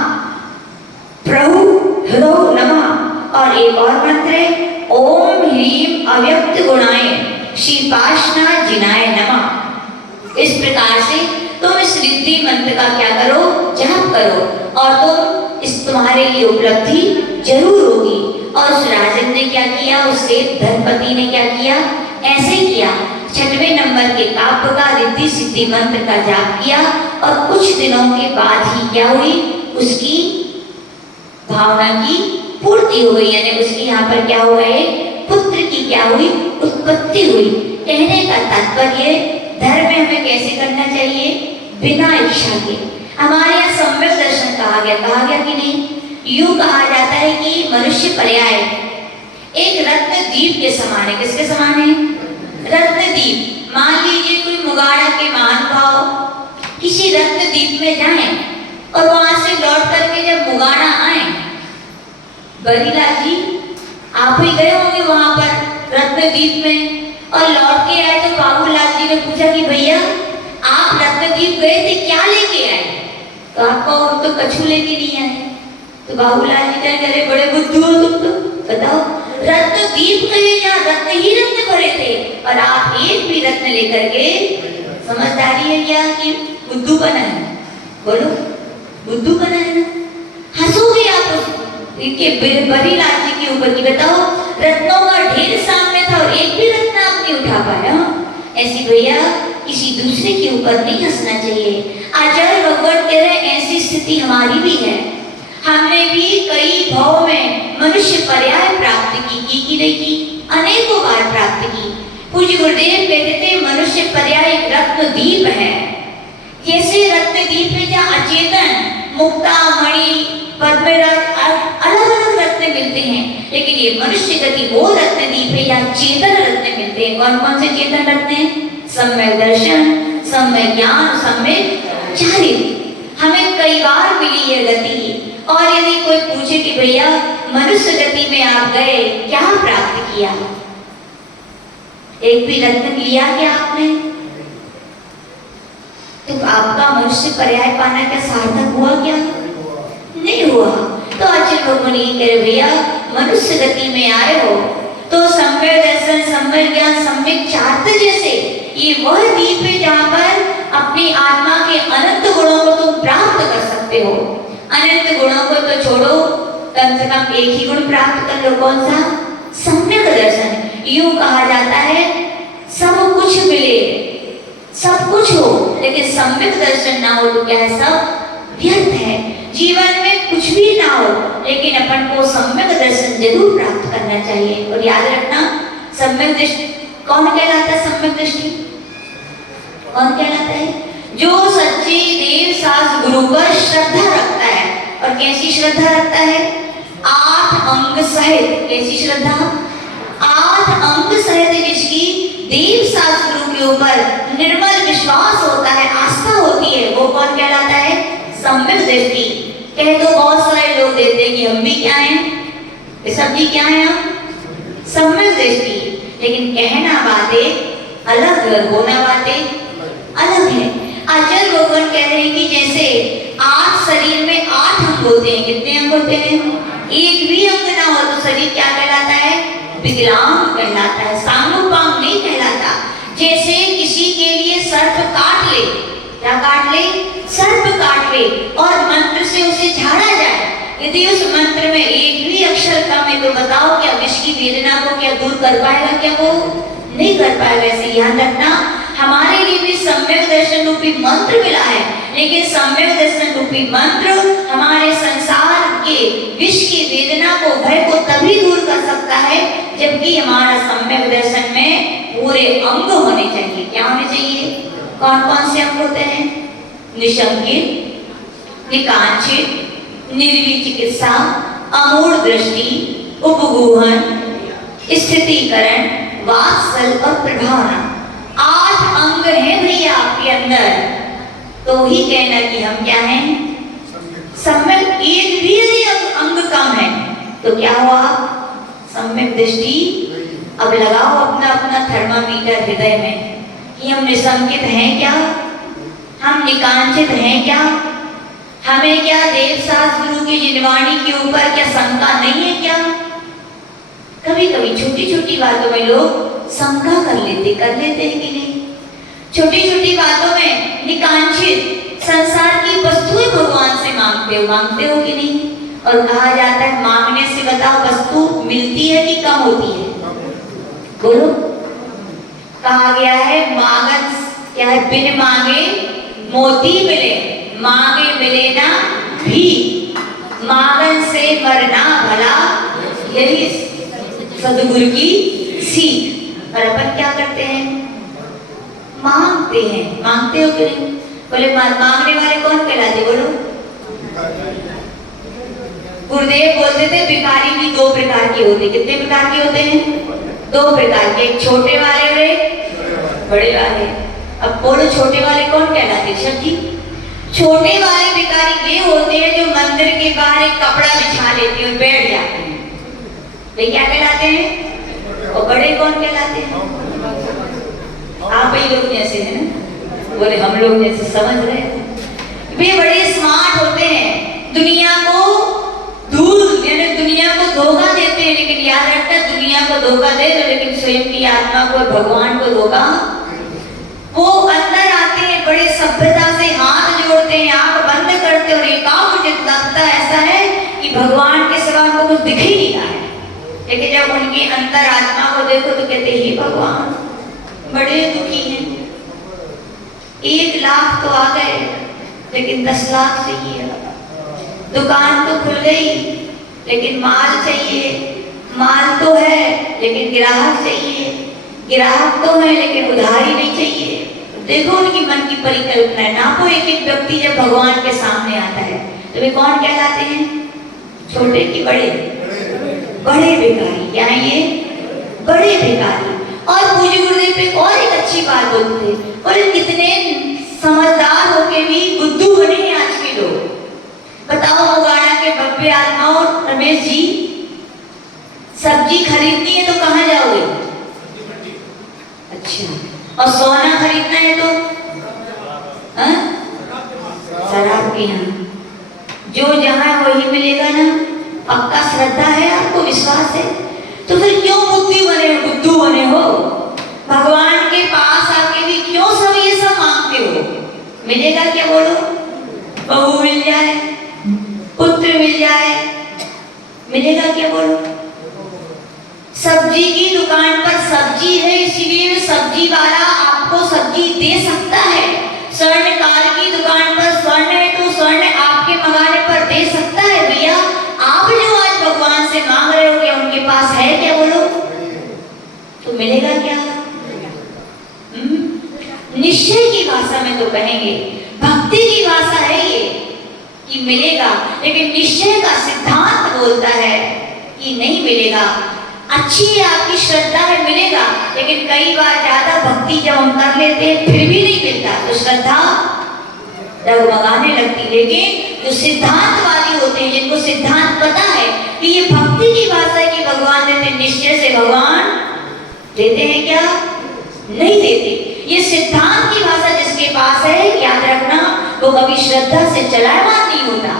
प्रभु हृदो नमः। और एक और मंत्र है ओम ह्रीम अव्यक्त गुणाय श्रीपाशना जिनाय नमः। इस प्रकार से तुम इस रिद्धि मंत्र का क्या करो, जाप करो, और तुम्हारे लिए उपलब्धि जरूर होगी। और उस राजन ने क्या किया, उससे धनपति ने क्या किया, ऐसे किया, 6वें नंबर के काव्य का रिद्धि सिद्धि मंत्र का जाप किया। और कुछ दिनों के बाद ही क्या हुई, उसकी भावना की पूर्ति हो गई, यानी उसके यहाँ पर क्या हुआ है, पुत्र की क्या हुई, उत्पत्ति हुई। कहने का तात्पर्य धर्म में हमें कैसे करना चाहिए, बिना इच्छा के। हमारे यहाँ सम्यक दर्शन कहा गया कि नहीं। यूं कहा जाता है कि मनुष्य पर्याय एक रत्न दीप के समान है। किसके समान है, रत्न दीप। मान लीजिए कोई मुगाड़ा के महानुभाव किसी रत्न दीप में जाएं और वहां से लौट करके जब मुगाड़ा आए, बरीलाल जी आप ही गए होंगे वहां पर रत्नदीप में, और लौट के आए तो बाबूलाल जी ने पूछा कि भैया आप रत्नदीप गए थे, क्या लेके आए? तो आपको हम तो कछू लेके नहीं आए। तो बाबूलाल जी कहे अरे बड़े बुद्धू हो तुम, तो बताओ रत्नदीप गए जहाँ रत्न ही रत्न भरे थे, और आप एक भी रत्न लेकर के, समझदारी है क्या कि बुद्धू बना है? बोलो बुद्धू बना है ना, हंसोगे आप इनके बरीलाल जी के ऊपर की। बताओ रत्नों का ढेर सामने था और एक भी रत्न आप नहीं उठा पाया। ऐसी भैया किसी दूसरे के ऊपर नहीं हंसना चाहिए। आचार्य भगवत कह रहे ऐसी स्थिति हमारी भी है। हमने भी कई भाव में मनुष्य पर्याय प्राप्त की नहीं की, अनेकों बार प्राप्त की। पूज्य गुरुदेव कहते थे मनुष्य पर्याय एक रत्न दीप है। जैसे रत्न दीप में जहाँ अचेतन मुक्ता मणि पद्मरत्न अलग अलग रत्न मिलते हैं, लेकिन ये मनुष्य गति वो रत्न दीप है यहाँ चेतन रत्न मिलते हैं। कौन कौन से चेतन रत्न हैं? सम्यक दर्शन, सम्यक ज्ञान, सम्यक चारित्र्य। हमें कई बार मिली है गति। और यदि कोई पूछे कि भैया मनुष्य गति में आप गए, क्या प्राप्त किया? एक भी रत्न लिया क्या आपने? तो आपका मनुष्य पर्याय पाना क्या सार्थक हुआ क्या? नहीं हुआ। तो आचार्य भगवान ये कह रहे भैया मनुष्य गति में आए हो तो सम्यक दर्शन, सम्यक ज्ञान, सम्यक चारित्र्य जैसे ये वह दीप है जहाँ पर अपनी आत्मा के अनंत गुणों को तुम प्राप्त कर सकते हो। अनंत गुणों को तो छोड़ो, कम से कम एक ही गुण प्राप्त कर लो। कौन सा? सम्यक दर्शन। यूं कहा जाता है सब कुछ मिले, सब कुछ हो, लेकिन सम्यक दर्शन ना हो तो क्या है, सब व्यर्थ है। जीवन में कुछ भी ना हो, लेकिन अपन को सम्यक दर्शन जरूर प्राप्त करना चाहिए। और याद रखना सम्यक दृष्टि कौन कहलाता है? सम्यक दृष्टि कौन कहलाता है? जो सच्चे देव शास्त्र गुरु पर श्रद्धा रखता है। और कैसी श्रद्धा रखता है? 8 अंग सहित। कैसी श्रद्धा? 8 अंग सहित जिसकी देव शास्त्र गुरु के ऊपर निर्मल विश्वास होता है, आस्था होती है, वो कौन कहलाता है? सम्यक दृष्टि। कह दो बहुत सारे लोग देते हैं कि हम भी क्या हैं, ये सब भी क्या हैं, हम सम्यक दृष्टि। लेकिन कहना बातें अलग, होना बातें अलग है। आचार्य भगवान कह रहे हैं कि जैसे 8 शरीर में 8 अंग होते हैं। कितने अंग होते हैं? एक भी अंग ना हो तो शरीर क्या कहलाता है? विकलांग कहलाता है, सांगोपांग नहीं कहलाता। जैसे किसी के लिए सर्प काट ले, क्या काट ले? सर्प काट ले, और मंत्र से उसे झाड़ा जाए, यदि उस मंत्र में एक भी अक्षर कम है तो बताओ क्या विष की वेदना को क्या दूर कर पाएगा? क्या वो नहीं कर पाएगा। वैसे ध्यान रखना हमारे लिए भी सम्यक दर्शन रूपी मंत्र मिला है, लेकिन सम्यक दर्शन रूपी मंत्र हमारे संसार के विष की वेदना को, भय को तभी दूर कर सकता है जबकि हमारा सम्यक दर्शन में पूरे अंग होने चाहिए। क्या होने चाहिए? कौन कौन से अंग होते हैं? निशंकित, निकांक्षित, निर्विचिकित्सा, अमूढ़ दृष्टि, उपगूहन, स्थितिकरण, वात्सल और प्रभावना, 8 अंग हैं भैया आपके अंदर। तो ही कहना कि हम क्या हैं, सम्यक। एक भी यदि अंग कम है तो क्या हुआ, सम्यक दृष्टि। अब लगाओ अपना अपना थर्मामीटर हृदय में कि हम निसंकित हैं क्या, हम निकांचित हैं क्या, हमें क्या देव सास गुरु की जिनवाणी के ऊपर क्या शंका नहीं है क्या। कभी कभी छोटी छोटी बातों में लोग शंका कर लेते हैं कि नहीं। छोटी छोटी बातों में निकांचित, संसार की वस्तुएं भगवान से मांगते हो कि नहीं। और कहा जाता है मांगने से बताओ वस्तु मिलती है कि कम होती है, बोलो। कहा गया है मांगन क्या है, बिन मांगे मोती मिले, मांगे मिले ना भी, मांगन से मरना भला, यही सदगुरु की सीख। और अपन क्या करते हैं, मांगते हो कि नहीं। बोले मांगने वाले कौन कहलाते, बोलो। गुरुदेव बोलते थे भिखारी भी 2 प्रकार के होते। कितने प्रकार के होते हैं, 2 प्रकार के, एक छोटे वाले और एक बड़े वाले। अब बोलो छोटे वाले कौन कहलाते, सब जी। छोटे वाले भिखारी ये होते हैं जो मंदिर के बाहर एक कपड़ा बिछा लेते हैं और बैठ जाते हैं, वे क्या कहलाते हैं। और बड़े कौन कहलाते हैं, आप ही लोग जैसे हैं ना, बोले हम लोग जैसे समझ रहे हैं। वे बड़े स्मार्ट होते हैं, दुनिया को धूल यानी दुनिया को धोखा देते हैं, लेकिन याद रखना दुनिया को धोखा दे दो लेकिन स्वयं की आत्मा को भगवान को धोखा। वो अंदर आते हैं, बड़े सभ्यता से हाथ जोड़ते हैं, आंख बंद करते हैं और एक काम मुझे लगता ऐसा है कि भगवान के सिवा उनको कुछ दिख ही नहीं रहा है। लेकिन जब उनके अंदर आत्मा को देखो तो कहते हे भगवान बड़े दुखी हैं। 1 लाख तो आ गए लेकिन 10 लाख चाहिए, दुकान तो खुल गई लेकिन माल चाहिए, माल तो है लेकिन ग्राहक चाहिए, ग्राहक तो है लेकिन उधारी नहीं चाहिए। देखो उनकी मन की परिकल्पना है। नापो एक एक व्यक्ति जब भगवान के सामने आता है तो वे कौन कहलाते हैं, छोटे की बड़े, बड़े भिखारी। क्या है ये, बड़े भिखारी। और पूज्य गुरुदेव पे और एक अच्छी बात बोलते थे, बोले कितने समझदार होके भी बुद्धू बने हैं आज के लोग। बताओ मुगाड़ा के भव्य आत्मा और रमेश जी, सब्जी खरीदनी है तो कहाँ जाओगे, अच्छा। और सोना खरीदना है तो शराब के यहाँ, जो जहाँ वही मिलेगा ना। पक्का श्रद्धा है आपको, विश्वास है, तो फिर क्यों बुद्धू बने हो। भगवान के पास आके भी क्यों सब ये सब मांगते हो। मिलेगा क्या, बोलो। बहू मिल जाए, पुत्र मिल जाए, मिलेगा क्या, बोलो। सब्जी की दुकान पर सब्जी है इसीलिए सब्जी वाला आपको सब्जी दे सकता है। स्वर्णकार की दुकान पर स्वर्ण है तो स्वर्ण आपके मंगाने पर दे सकता है। भैया आप जो आज भगवान से मांग रहे हो क्या उनके पास है क्या, बोलो। तो मिलेगा क्या, निश्चय की भाषा में तो कहेंगे, भक्ति की भाषा है ये कि मिलेगा, लेकिन निश्चय का सिद्धांत बोलता है कि नहीं मिलेगा। अच्छी आपकी श्रद्धा है, मिलेगा, लेकिन कई बार ज्यादा भक्ति जब हम कर लेते हैं फिर भी नहीं मिलता तो श्रद्धा डगमगाने लगती। लेकिन जो सिद्धांतवादी होते हैं, जिनको सिद्धांत पता है कि ये भक्ति की भाषा है कि भगवान देते, निश्चय से भगवान देते हैं क्या, नहीं देते। ये सिद्धांत की भाषा जिसके पास है, याद रखना, वो कभी श्रद्धा से चलायमान नहीं होता।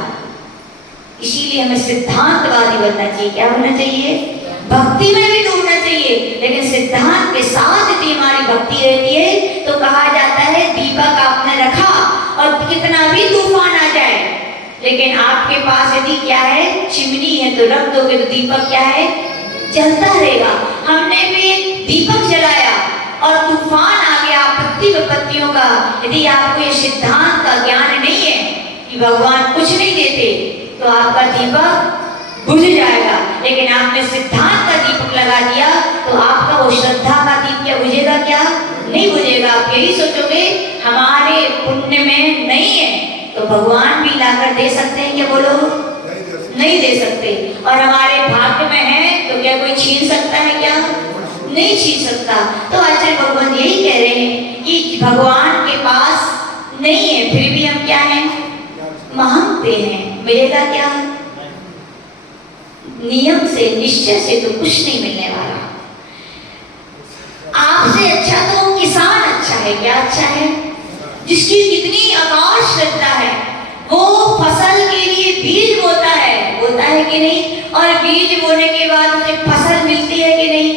इसीलिए हमें सिद्धांतवादी बनना चाहिए। क्या होना चाहिए, भक्ति में भी डूबना चाहिए, लेकिन सिद्धांत के साथ यदि हमारी भक्ति रहती है तो कहा जाता है दीपक आपने रखा और कितना भी तूफान आ जाए, लेकिन आपके पास यदि क्या है, चिमनी है तो रख दोगे तो दीपक क्या है, जलता रहेगा। हमने भी दीपक जलाया और तूफान आ गया आपत्ति विपत्तियों का। यदि आपको ये सिद्धांत का ज्ञान नहीं है कि भगवान कुछ नहीं देते तो आपका दीपक बुझ जाएगा। लेकिन आपने सिद्धांत का दीपक लगा दिया तो आपका वो श्रद्धा का दीप क्या बुझेगा, क्या नहीं बुझेगा। आप यही सोचोगे हमारे पुण्य में नहीं है तो भगवान भी लाकर दे सकते हैं क्या, बोलो, नहीं दे सकते। और हमारे भाग्य में है तो क्या कोई छीन सकता है क्या, नहीं छीन सकता। तो आचार्य भगवान यही कह रहे हैं कि भगवान के पास नहीं है, फिर भी हम क्या हैं, मांगते हैं। मिलेगा क्या? नियम से, निश्चय से तो कुछ नहीं मिलने वाला। आपसे अच्छा तो किसान अच्छा है। क्या अच्छा है? जिसकी कितनी अगाध श्रद्धा है, वो फसल के लिए बीज बोता है कि नहीं? और बीज बोने के बाद उसे फसल मिलती है कि नहीं?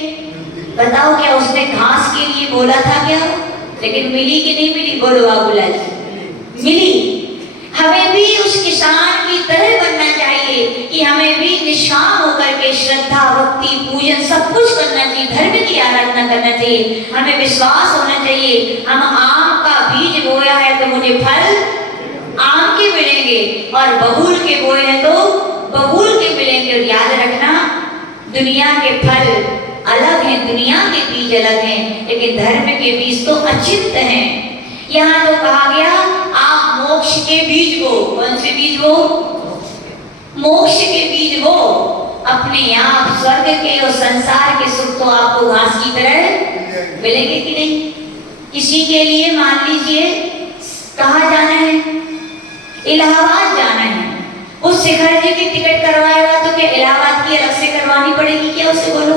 बताओ, क्या उसने घास के लिए बोला था क्या? लेकिन मिली कि नहीं मिली? बोलो बाबूलाल जी, मिली। हमें भी उस किसान की तरह बनना चाहिए कि हमें भी निष्काम होकर के श्रद्धा, भक्ति, पूजन सब कुछ करना चाहिए, धर्म की आराधना करना चाहिए। हमें विश्वास होना चाहिए, हम आम का बीज बोया है तो मुझे फल आम के मिलेंगे, और बबूल के बोए हैं तो बबूल के मिलेंगे। और याद रखना, दुनिया के फल अलग हैं, दुनिया के बीज अलग हैं, लेकिन धर्म के बीज तो अचिंत हैं। यहाँ तो कहा गया, आप मोक्ष के बीज बो। कौन से बीज बो? मोक्ष के बीज बो। अपने आप स्वर्ग के और संसार के सुख तो आपको घास की तरह मिलेंगे कि नहीं? किसी के लिए मान लीजिए कहाँ जाना है, इलाहाबाद जाना है, उस शिखर जी की टिकट करवाएगा तो क्या इलाहाबाद की अलग से करवानी पड़ेगी क्या? उसे बोलो,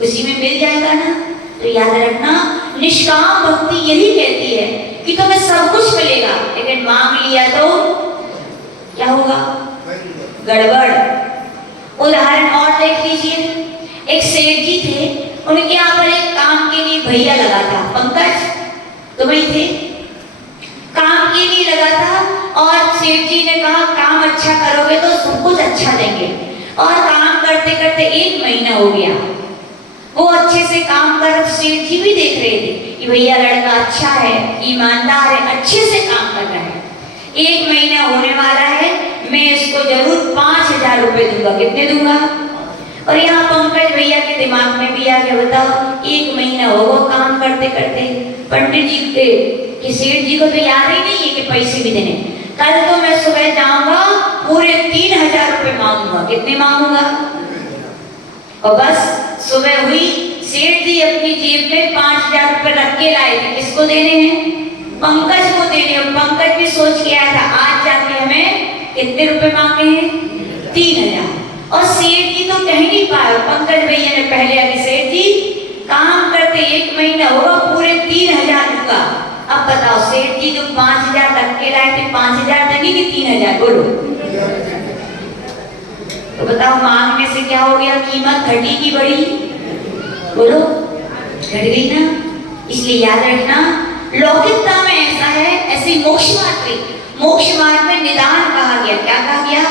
उसी में मिल जाएगा ना। तो याद रखना, निष्काम भक्ति यही कहती है कि तुम्हें सब कुछ मिलेगा, लेकिन मांग लिया तो क्या होगा? गड़बड़। उदाहरण और देख लीजिए, एक सेठ जी थे, उनके यहाँ पर एक काम के लिए भैया लगा था, पंकज तो वही थे, काम के लिए लगा था। और सेठ जी ने कहा काम अच्छा करोगे तो सब कुछ अच्छा देंगे। और काम करते करते 1 महीना हो गया, वो अच्छे से काम कर, सेठ जी भी देख रहे थे कि भैया लड़का अच्छा है, ईमानदार है, अच्छे से काम कर रहा है। 1 महीना होने वाला है, मैं इसको जरूर 5000 रुपए दूंगा। कितने दूंगा? और यहाँ पंकज भैया के दिमाग में भी आ गया, बताओ 1 महीना होगा काम करते करते, पंडित जी के सेठ जी को तो याद ही नहीं है कि पैसे भी देने। कल तो मैं सुबह जाऊंगा, पूरे 3000 रुपए मांगूंगा। कितने मांगूंगा? और बस सुबह हुई, सेठ जी अपनी जेब में 5000 रुपए रख के लाए थे। किसको देने हैं? पंकज को देने। और पंकज भी सोच के आया था आज जाके हमें कितने रुपए मांगे हैं? 3000। और सेठ जी तो कह नहीं पाए, पंकज भैया ने पहले आगे, सेठ जी काम करते 1 महीना होगा, पूरे 3000 दूंगा। अब बताओ, सेठ जी जो 5000 रख के लाए थे, 5000 देंगे कि 3000? बोलो। तो बताओ, मांगने से क्या हो गया? कीमत घटी की बढ़ी? बोलो, घट गई ना। इसलिए याद रखना, लौकिकता में ऐसा है, ऐसी मोक्ष मार्ग में निदान कहा गया। क्या कहा गया?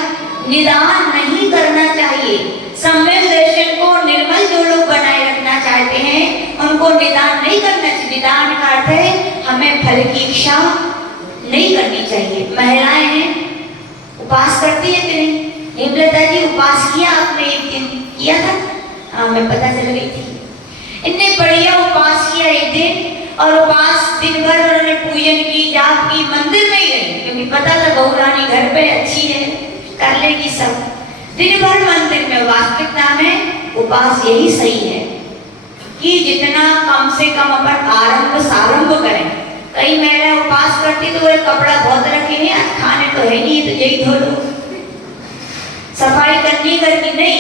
निदान नहीं करना चाहिए। सम्यक दर्शन को निर्मल जो लोग बनाए रखना चाहते हैं, उनको निदान नहीं करना चाहिए। निदान का अर्थ है हमें फल की इच्छा नहीं करनी चाहिए। महिलाएं हैं, उपास करती है कि नहीं? हेमलता जी उपास किया आपने? एक दिन किया था? हाँ, मैं पता चल गई थी। इतने बढ़िया उपास किया एक दिन, और उपास दिन भर उन्होंने पूजन की, जाप की, मंदिर में ही रही, क्योंकि पता था बहू रानी घर पे अच्छी है, कर लेगी सब। दिन भर मंदिर में। वास्तविकता में उपास यही सही है कि जितना कम से कम अपन आरंभ सारंभ करें। कई महिला उपास करती तो वो कपड़ा बहुत रखे हैं, आज खाने तो है नहीं, तो यही धो लो, सफाई करनी घर की नहीं।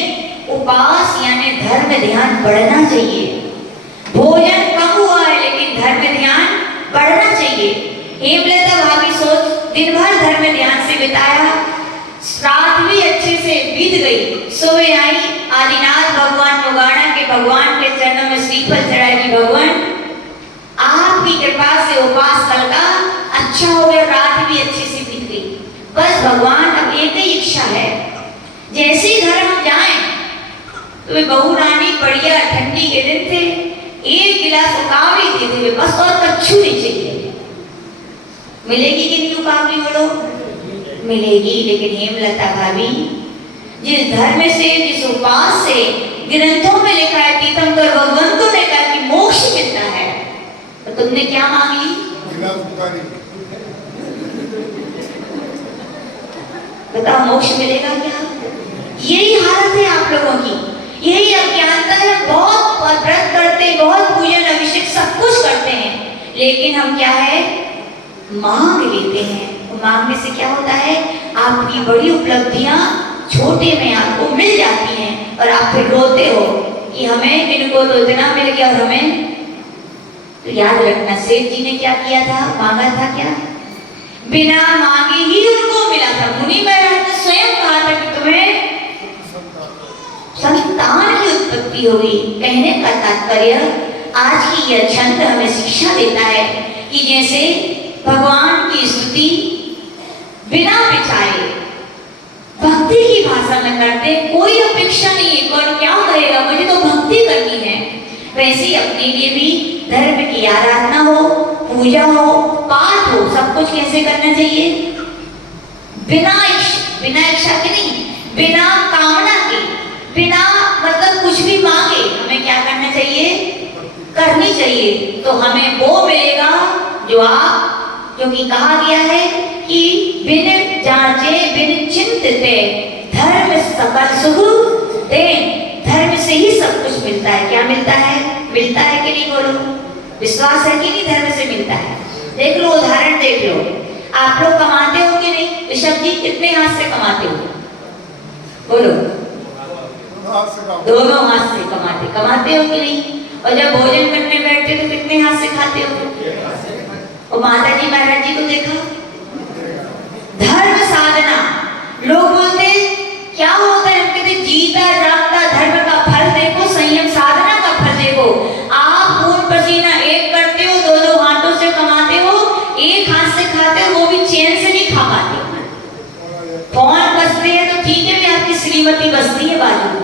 उपास यानी धर्म ध्यान बढ़ना चाहिए। भोजन कम हुआ है, लेकिन धर्म ध्यान बढ़ना चाहिए। हेमलता भाभी सोच, दिन भर धर्म ध्यान से बिताया, रात भी अच्छे से बीत गई। सुबह आई, आदिनाथ भगवान, नोगाड़ा के भगवान के चरणों में श्रीफल चढ़ाई कि भगवान आपकी कृपा से उपास कल का अच्छा हो गया, रात भी अच्छे से बीत गई। बस भगवान अब एक ही इच्छा है, जैसे ही घर हम जाएं तो वे बहू रानी बढ़िया, ठंडी के दिन थे, 1 गिलास उकावली देते हुए, बस और कच्छू नहीं चाहिए। मिलेगी कि नहीं उकावली? बोलो, मिलेगी। लेकिन हेमलता भाभी, जिस धर्म से, जिस उपास से ग्रंथों में लिखा है, तीर्थंकर भगवंतों ने कहा कि मोक्ष मिलता है, तो तुमने क्या मांग ली? बताओ, मोक्ष मिलेगा क्या? यही हालत है आप लोगों की, यही अज्ञानता है। बहुत लेकिन हम क्या है, मांग लेते हैं। मांगने से क्या होता है, आपकी बड़ी उपलब्धियां छोटे में आपको मिल जाती हैं और आप फिर रोते हो कि हमें, इनको तो इतना मिल गया और हमें। तो याद रखना, सेठ जी ने क्या किया था, मांगा था क्या, बिना मांगे ही उनको मिला था। मुनि महाराज ने स्वयं कहा था कि तुम्हें संतान की उत्पत्ति होगी। कहने का तात्पर्य आज की यह छंद हमें शिक्षा देता है कि जैसे भगवान की स्तुति बिना विचारे भक्ति की भाषा में करते, कोई अपेक्षा नहीं है कौन क्या कहेगा, मुझे तो भक्ति करनी है, वैसे ही अपने लिए भी धर्म की आराधना हो, पूजा हो, पाठ हो, सब कुछ कैसे करना चाहिए, बिना इच्छा के नहीं, बिना कामना के, बिना मतलब कुछ भी मांगे हमें क्या करना चाहिए, करनी चाहिए। तो हमें वो मिलेगा जो आप, क्योंकि कहा गया है कि बिन जांचे बिन चिंतते धर्म सकल सुख दे। धर्म से ही सब कुछ मिलता है। क्या मिलता है, मिलता है कि नहीं, बोलो, विश्वास है कि नहीं, धर्म से मिलता है। देख लो, उदाहरण देख लो, आप लोग कमाते हो कि नहीं, ऋषभ जी कितने हाथ से कमाते हो, बोलो, दोनों हाथ से कमाते हो कि नहीं, और जब भोजन करने बैठते तो कितने हाथ से खाते हो। और माता जी महाराज जी को देखा, धर्म साधना, लोग बोलते क्या होता है, हम कहते जीता जागता धर्म का फल देखो, संयम साधना का फल देखो। आप खून पसीना एक करते हो, दो हाथों से कमाते हो, एक हाथ से खाते हो, वो भी चैन से नहीं खा पाते। फोन बजते हैं तो ठीक है, भी आपकी श्रीमती बजती है बाजू में,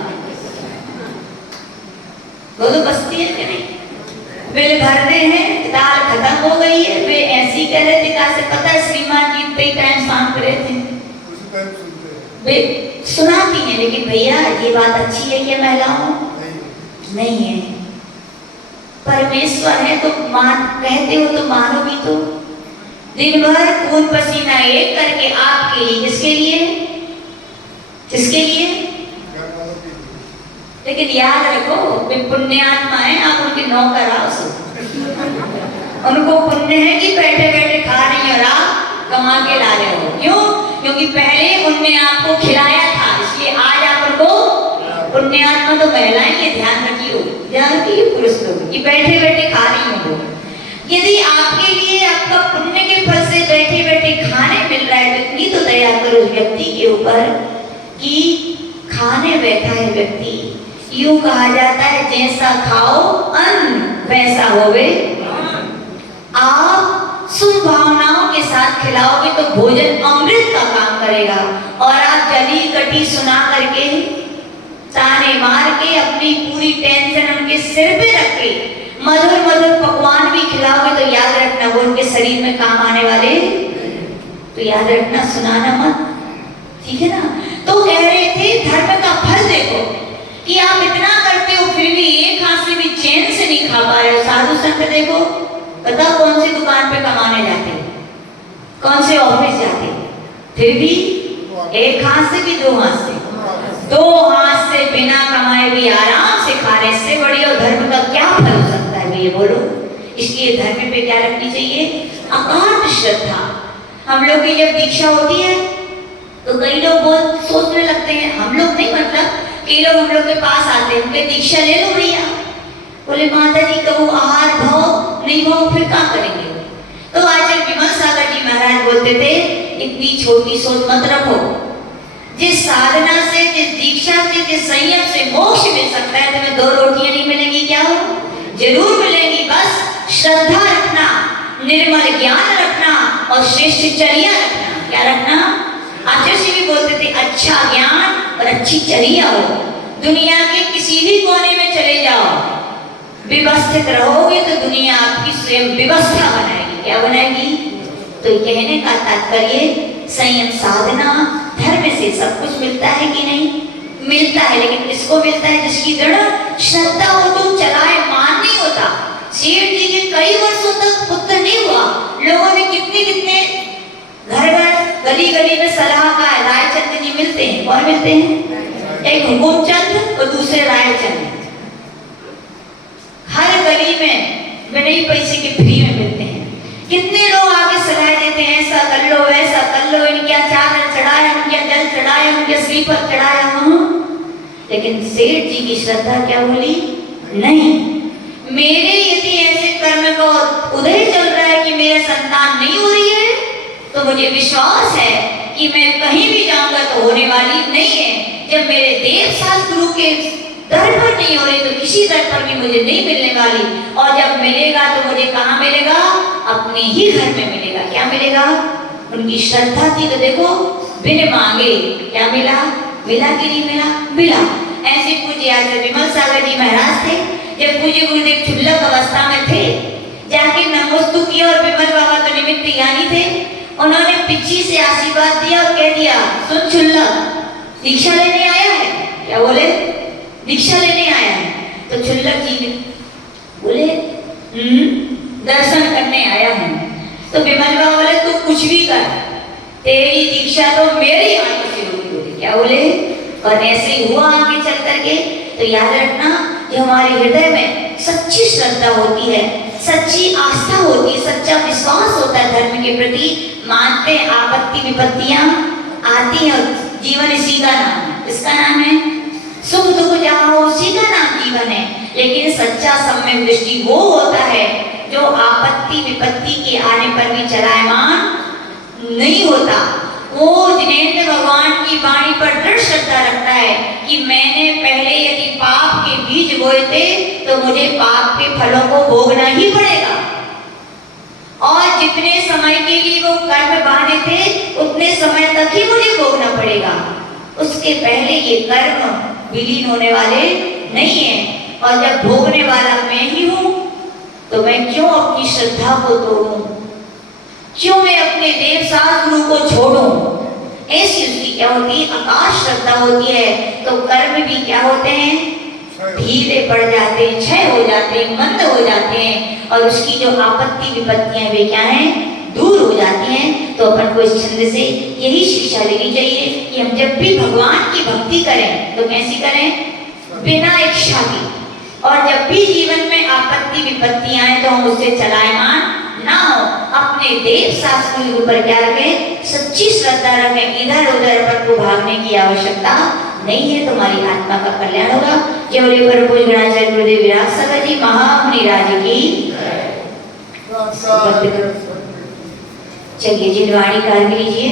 वो तो बजती है कि नहीं, बिल भर रहे हैं, दाल खत्म हो गई है, वे ऐसी कह रहे थे, कहा से पता है श्रीमान जी इतने टाइम शांत रहे थे, वे सुनाती हैं। लेकिन भैया ये बात अच्छी है क्या महिलाओं, नहीं है। परमेश्वर है तो मान, कहते हो तो मानो भी तो। दिन भर खून पसीना एक करके आपके लिए, किसके लिए, किसके लिए, लेकिन याद रखो वे पुण्यात्मा है, आप उनके नौकर आओ, उनको पुण्य है कि बैठे बैठे खा रही और आप कमा के ला रहे हो। क्यों, क्योंकि पहले उनने आपको खिलाया था, इसलिए आज आप उनको पुण्यात्मा। तो महिलाएं ये ध्यान रखियो, ध्यान रखिए पुरुष लोग, कि बैठे बैठे खा रही हो। यदि आपके लिए आपका पुण्य के फल से बैठे बैठे खाने मिल रहा है, तो इतनी तो दया करो उस व्यक्ति के ऊपर कि खाने बैठा है व्यक्ति। यूं कहा जाता है, जैसा खाओ अन्न वैसा होवे। आप शुभ भावनाओं के साथ खिलाओगे तो भोजन अमृत का काम करेगा। और आप जली कटी सुना करके, ताने मार के, अपनी पूरी टेंशन उनके सिर पे रख के मधुर मधुर पकवान भी खिलाओगे तो याद रखना वो उनके शरीर में काम आने वाले। तो याद रखना, सुनाना मत, ठीक है ना। तो कह रहे थे धर्म का फल देखो कि आप इतना करते हो फिर भी एक हाथ से भी चैन से नहीं खा पा रहे हो। साधु संत देखो, बताओ कौन सी दुकान पे कमाने जाते, कौन से ऑफिस जाते, फिर भी एक हाथ से भी दो हाथ से, दो हाथ से बिना कमाए भी आराम से खा रहे। इससे बड़ी और धर्म का क्या फल हो सकता है ये बोलो। इसलिए धर्म पे क्या रखनी चाहिए, अगाध श्रद्धा। हम लोग की जब दीक्षा होती है तो कई लोग बहुत सोचने लगते हैं, हम लोग नहीं, मतलब कई लोग हम लोग के पास आते हैं, उनके दीक्षा ले लो भैया, बोले माता जी कहो आहार भाव नहीं भाव फिर क्या करेंगे। तो आचार्य विमल सागर जी महाराज बोलते थे, इतनी छोटी सोच मत रखो। जिस साधना से, जिस दीक्षा से, जिस संयम से मोक्ष मिल सकता है, तुम्हें दो रोटियां नहीं मिलेंगी क्या, जरूर मिलेंगी। बस श्रद्धा रखना, निर्मल ज्ञान रखना और श्रेष्ठ चर्या रखना। क्या रखना, आचार्य जी भी बोलते थे, अच्छा ज्ञान और अच्छी चर्या हो। दुनिया के किसी भी कोने में चले जाओ, व्यवस्थित रहोगे तो दुनिया आपकी स्वयं व्यवस्था बनाएगी। क्या बनाएगी। तो कहने का तात्पर्य, संयम साधना, धर्म से सब कुछ मिलता है कि नहीं, मिलता है। लेकिन किसको मिलता है, जिसकी दृढ़ श्रद्धा हो, जो चलाए मान नहीं होता। सेठ जी के कई वर्षों तक पुत्र नहीं हुआ, लोगों ने कितने कितने घर घर गली गली में सलाहकार रायचंद जी मिलते हैं। कौन मिलते हैं, एक हुकुमचंद और दूसरे रायचंद। हर गली में बिना पैसे के फ्री में मिलते हैं। कितने लोग आगे सलाह देते हैं, ऐसा कर लो वैसा कर लो, इनके चादर चढ़ाया, उनके जल चढ़ाया, उनके श्रीफल चढ़ाया। लेकिन सेठ जी की श्रद्धा क्या बोली? नहीं, मेरे यदि ऐसे कर्म का उदय चल रहा है कि मेरा संतान नहीं हो रही है, तो मुझे विश्वास है कि मैं कहीं भी जाऊंगा तो होने वाली नहीं है। जब मेरे देव शास्त्र के दर पर नहीं हो रही तो किसी दर पर भी मुझे नहीं मिलने वाली, और जब मिलेगा तो मुझे कहाँ मिलेगा? अपने ही घर में मिलेगा। क्या मिलेगा? उनकी श्रद्धा थी तो देखो बिन मांगे क्या मिला? मिला कि नहीं मिला? मिला। ऐसे पूज्य आचार्य विमल सागर जी महाराज थे, जब पूज्य गुरुदेव क्षुल्लक अवस्था में थे, जाके नमोस्तु किया और विमल बाबा तो निमित्त ज्ञानी थे, उन्होंने पीछे से आशीर्वाद दिया और कह दिया, सुन क्षुल्लक, दीक्षा लेने आया है। क्या बोले? दीक्षा लेने आया है। तो क्षुल्लक जी ने बोले दर्शन करने आया हूँ। तो विमल बाबा बोले तू कुछ भी कर, तेरी दीक्षा तो मेरी आंखों से होगी। बोले क्या बोले? और ऐसे ही हुआ आगे चल करके। तो याद रखना, जो हमारे हृदय में सच्ची श्रद्धा होती है, सच्ची आस्था होती है, सच्चा विश्वास होता है धर्म के प्रति, मानते आपत्ति विपत्तियां आती हैं और जीवन इसी का नाम है। इसका नाम है सुख दुख जहाँ हो उसी का नाम जीवन है। लेकिन सच्चा सम्यक दृष्टि वो होता है जो आपत्ति विपत्ति के आने पर भी चलायमान नहीं होता। वो जिनेंद्र भगवान की वाणी पर दृढ़ श्रद्धा रखता है कि मैंने पहले यदि पाप के बीज बोए थे तो मुझे पाप के फलों को भोगना ही पड़ेगा, और जितने समय के लिए वो कर्म बांधे थे उतने समय तक ही मुझे भोगना पड़ेगा। उसके पहले ये कर्म विलीन होने वाले नहीं है, और जब भोगने वाला मैं ही हूं तो मैं क्यों अपनी श्रद्धा को तोड़ूं, क्यों मैं अपने देव शास्त्र को छोड़ूं? ऐसी उसकी क्या होती है? आकाश श्रद्धा होती है। तो कर्म भी क्या होते हैं? ढीले पड़ जाते हैं, क्षय हो जाते हैं, मंद हो जाते हैं, और उसकी जो आपत्ति विपत्तियां वे क्या हैं? दूर हो जाती हैं। तो अपन को इस छंद से यही शिक्षा लेनी चाहिए कि हम जब भी भगवान की भक्ति करें तो कैसी करें? बिना इच्छा के। और जब भी जीवन में आपत्ति विपत्तियां आए तो हम उससे चलायमान ना हो, अपने देव शास्त्र के ऊपर क्या रखें? सच्ची श्रद्धा रखें। इधर उधर अपन को भागने की आवश्यकता नहीं है, तुम्हारी आत्मा का कल्याण होगा। जय बोले परम पूज्य गणाचार्य गुरुदेव विराट सागर जी महामुनि राज की। चलिए जिनवाणी कार्य लीजिए।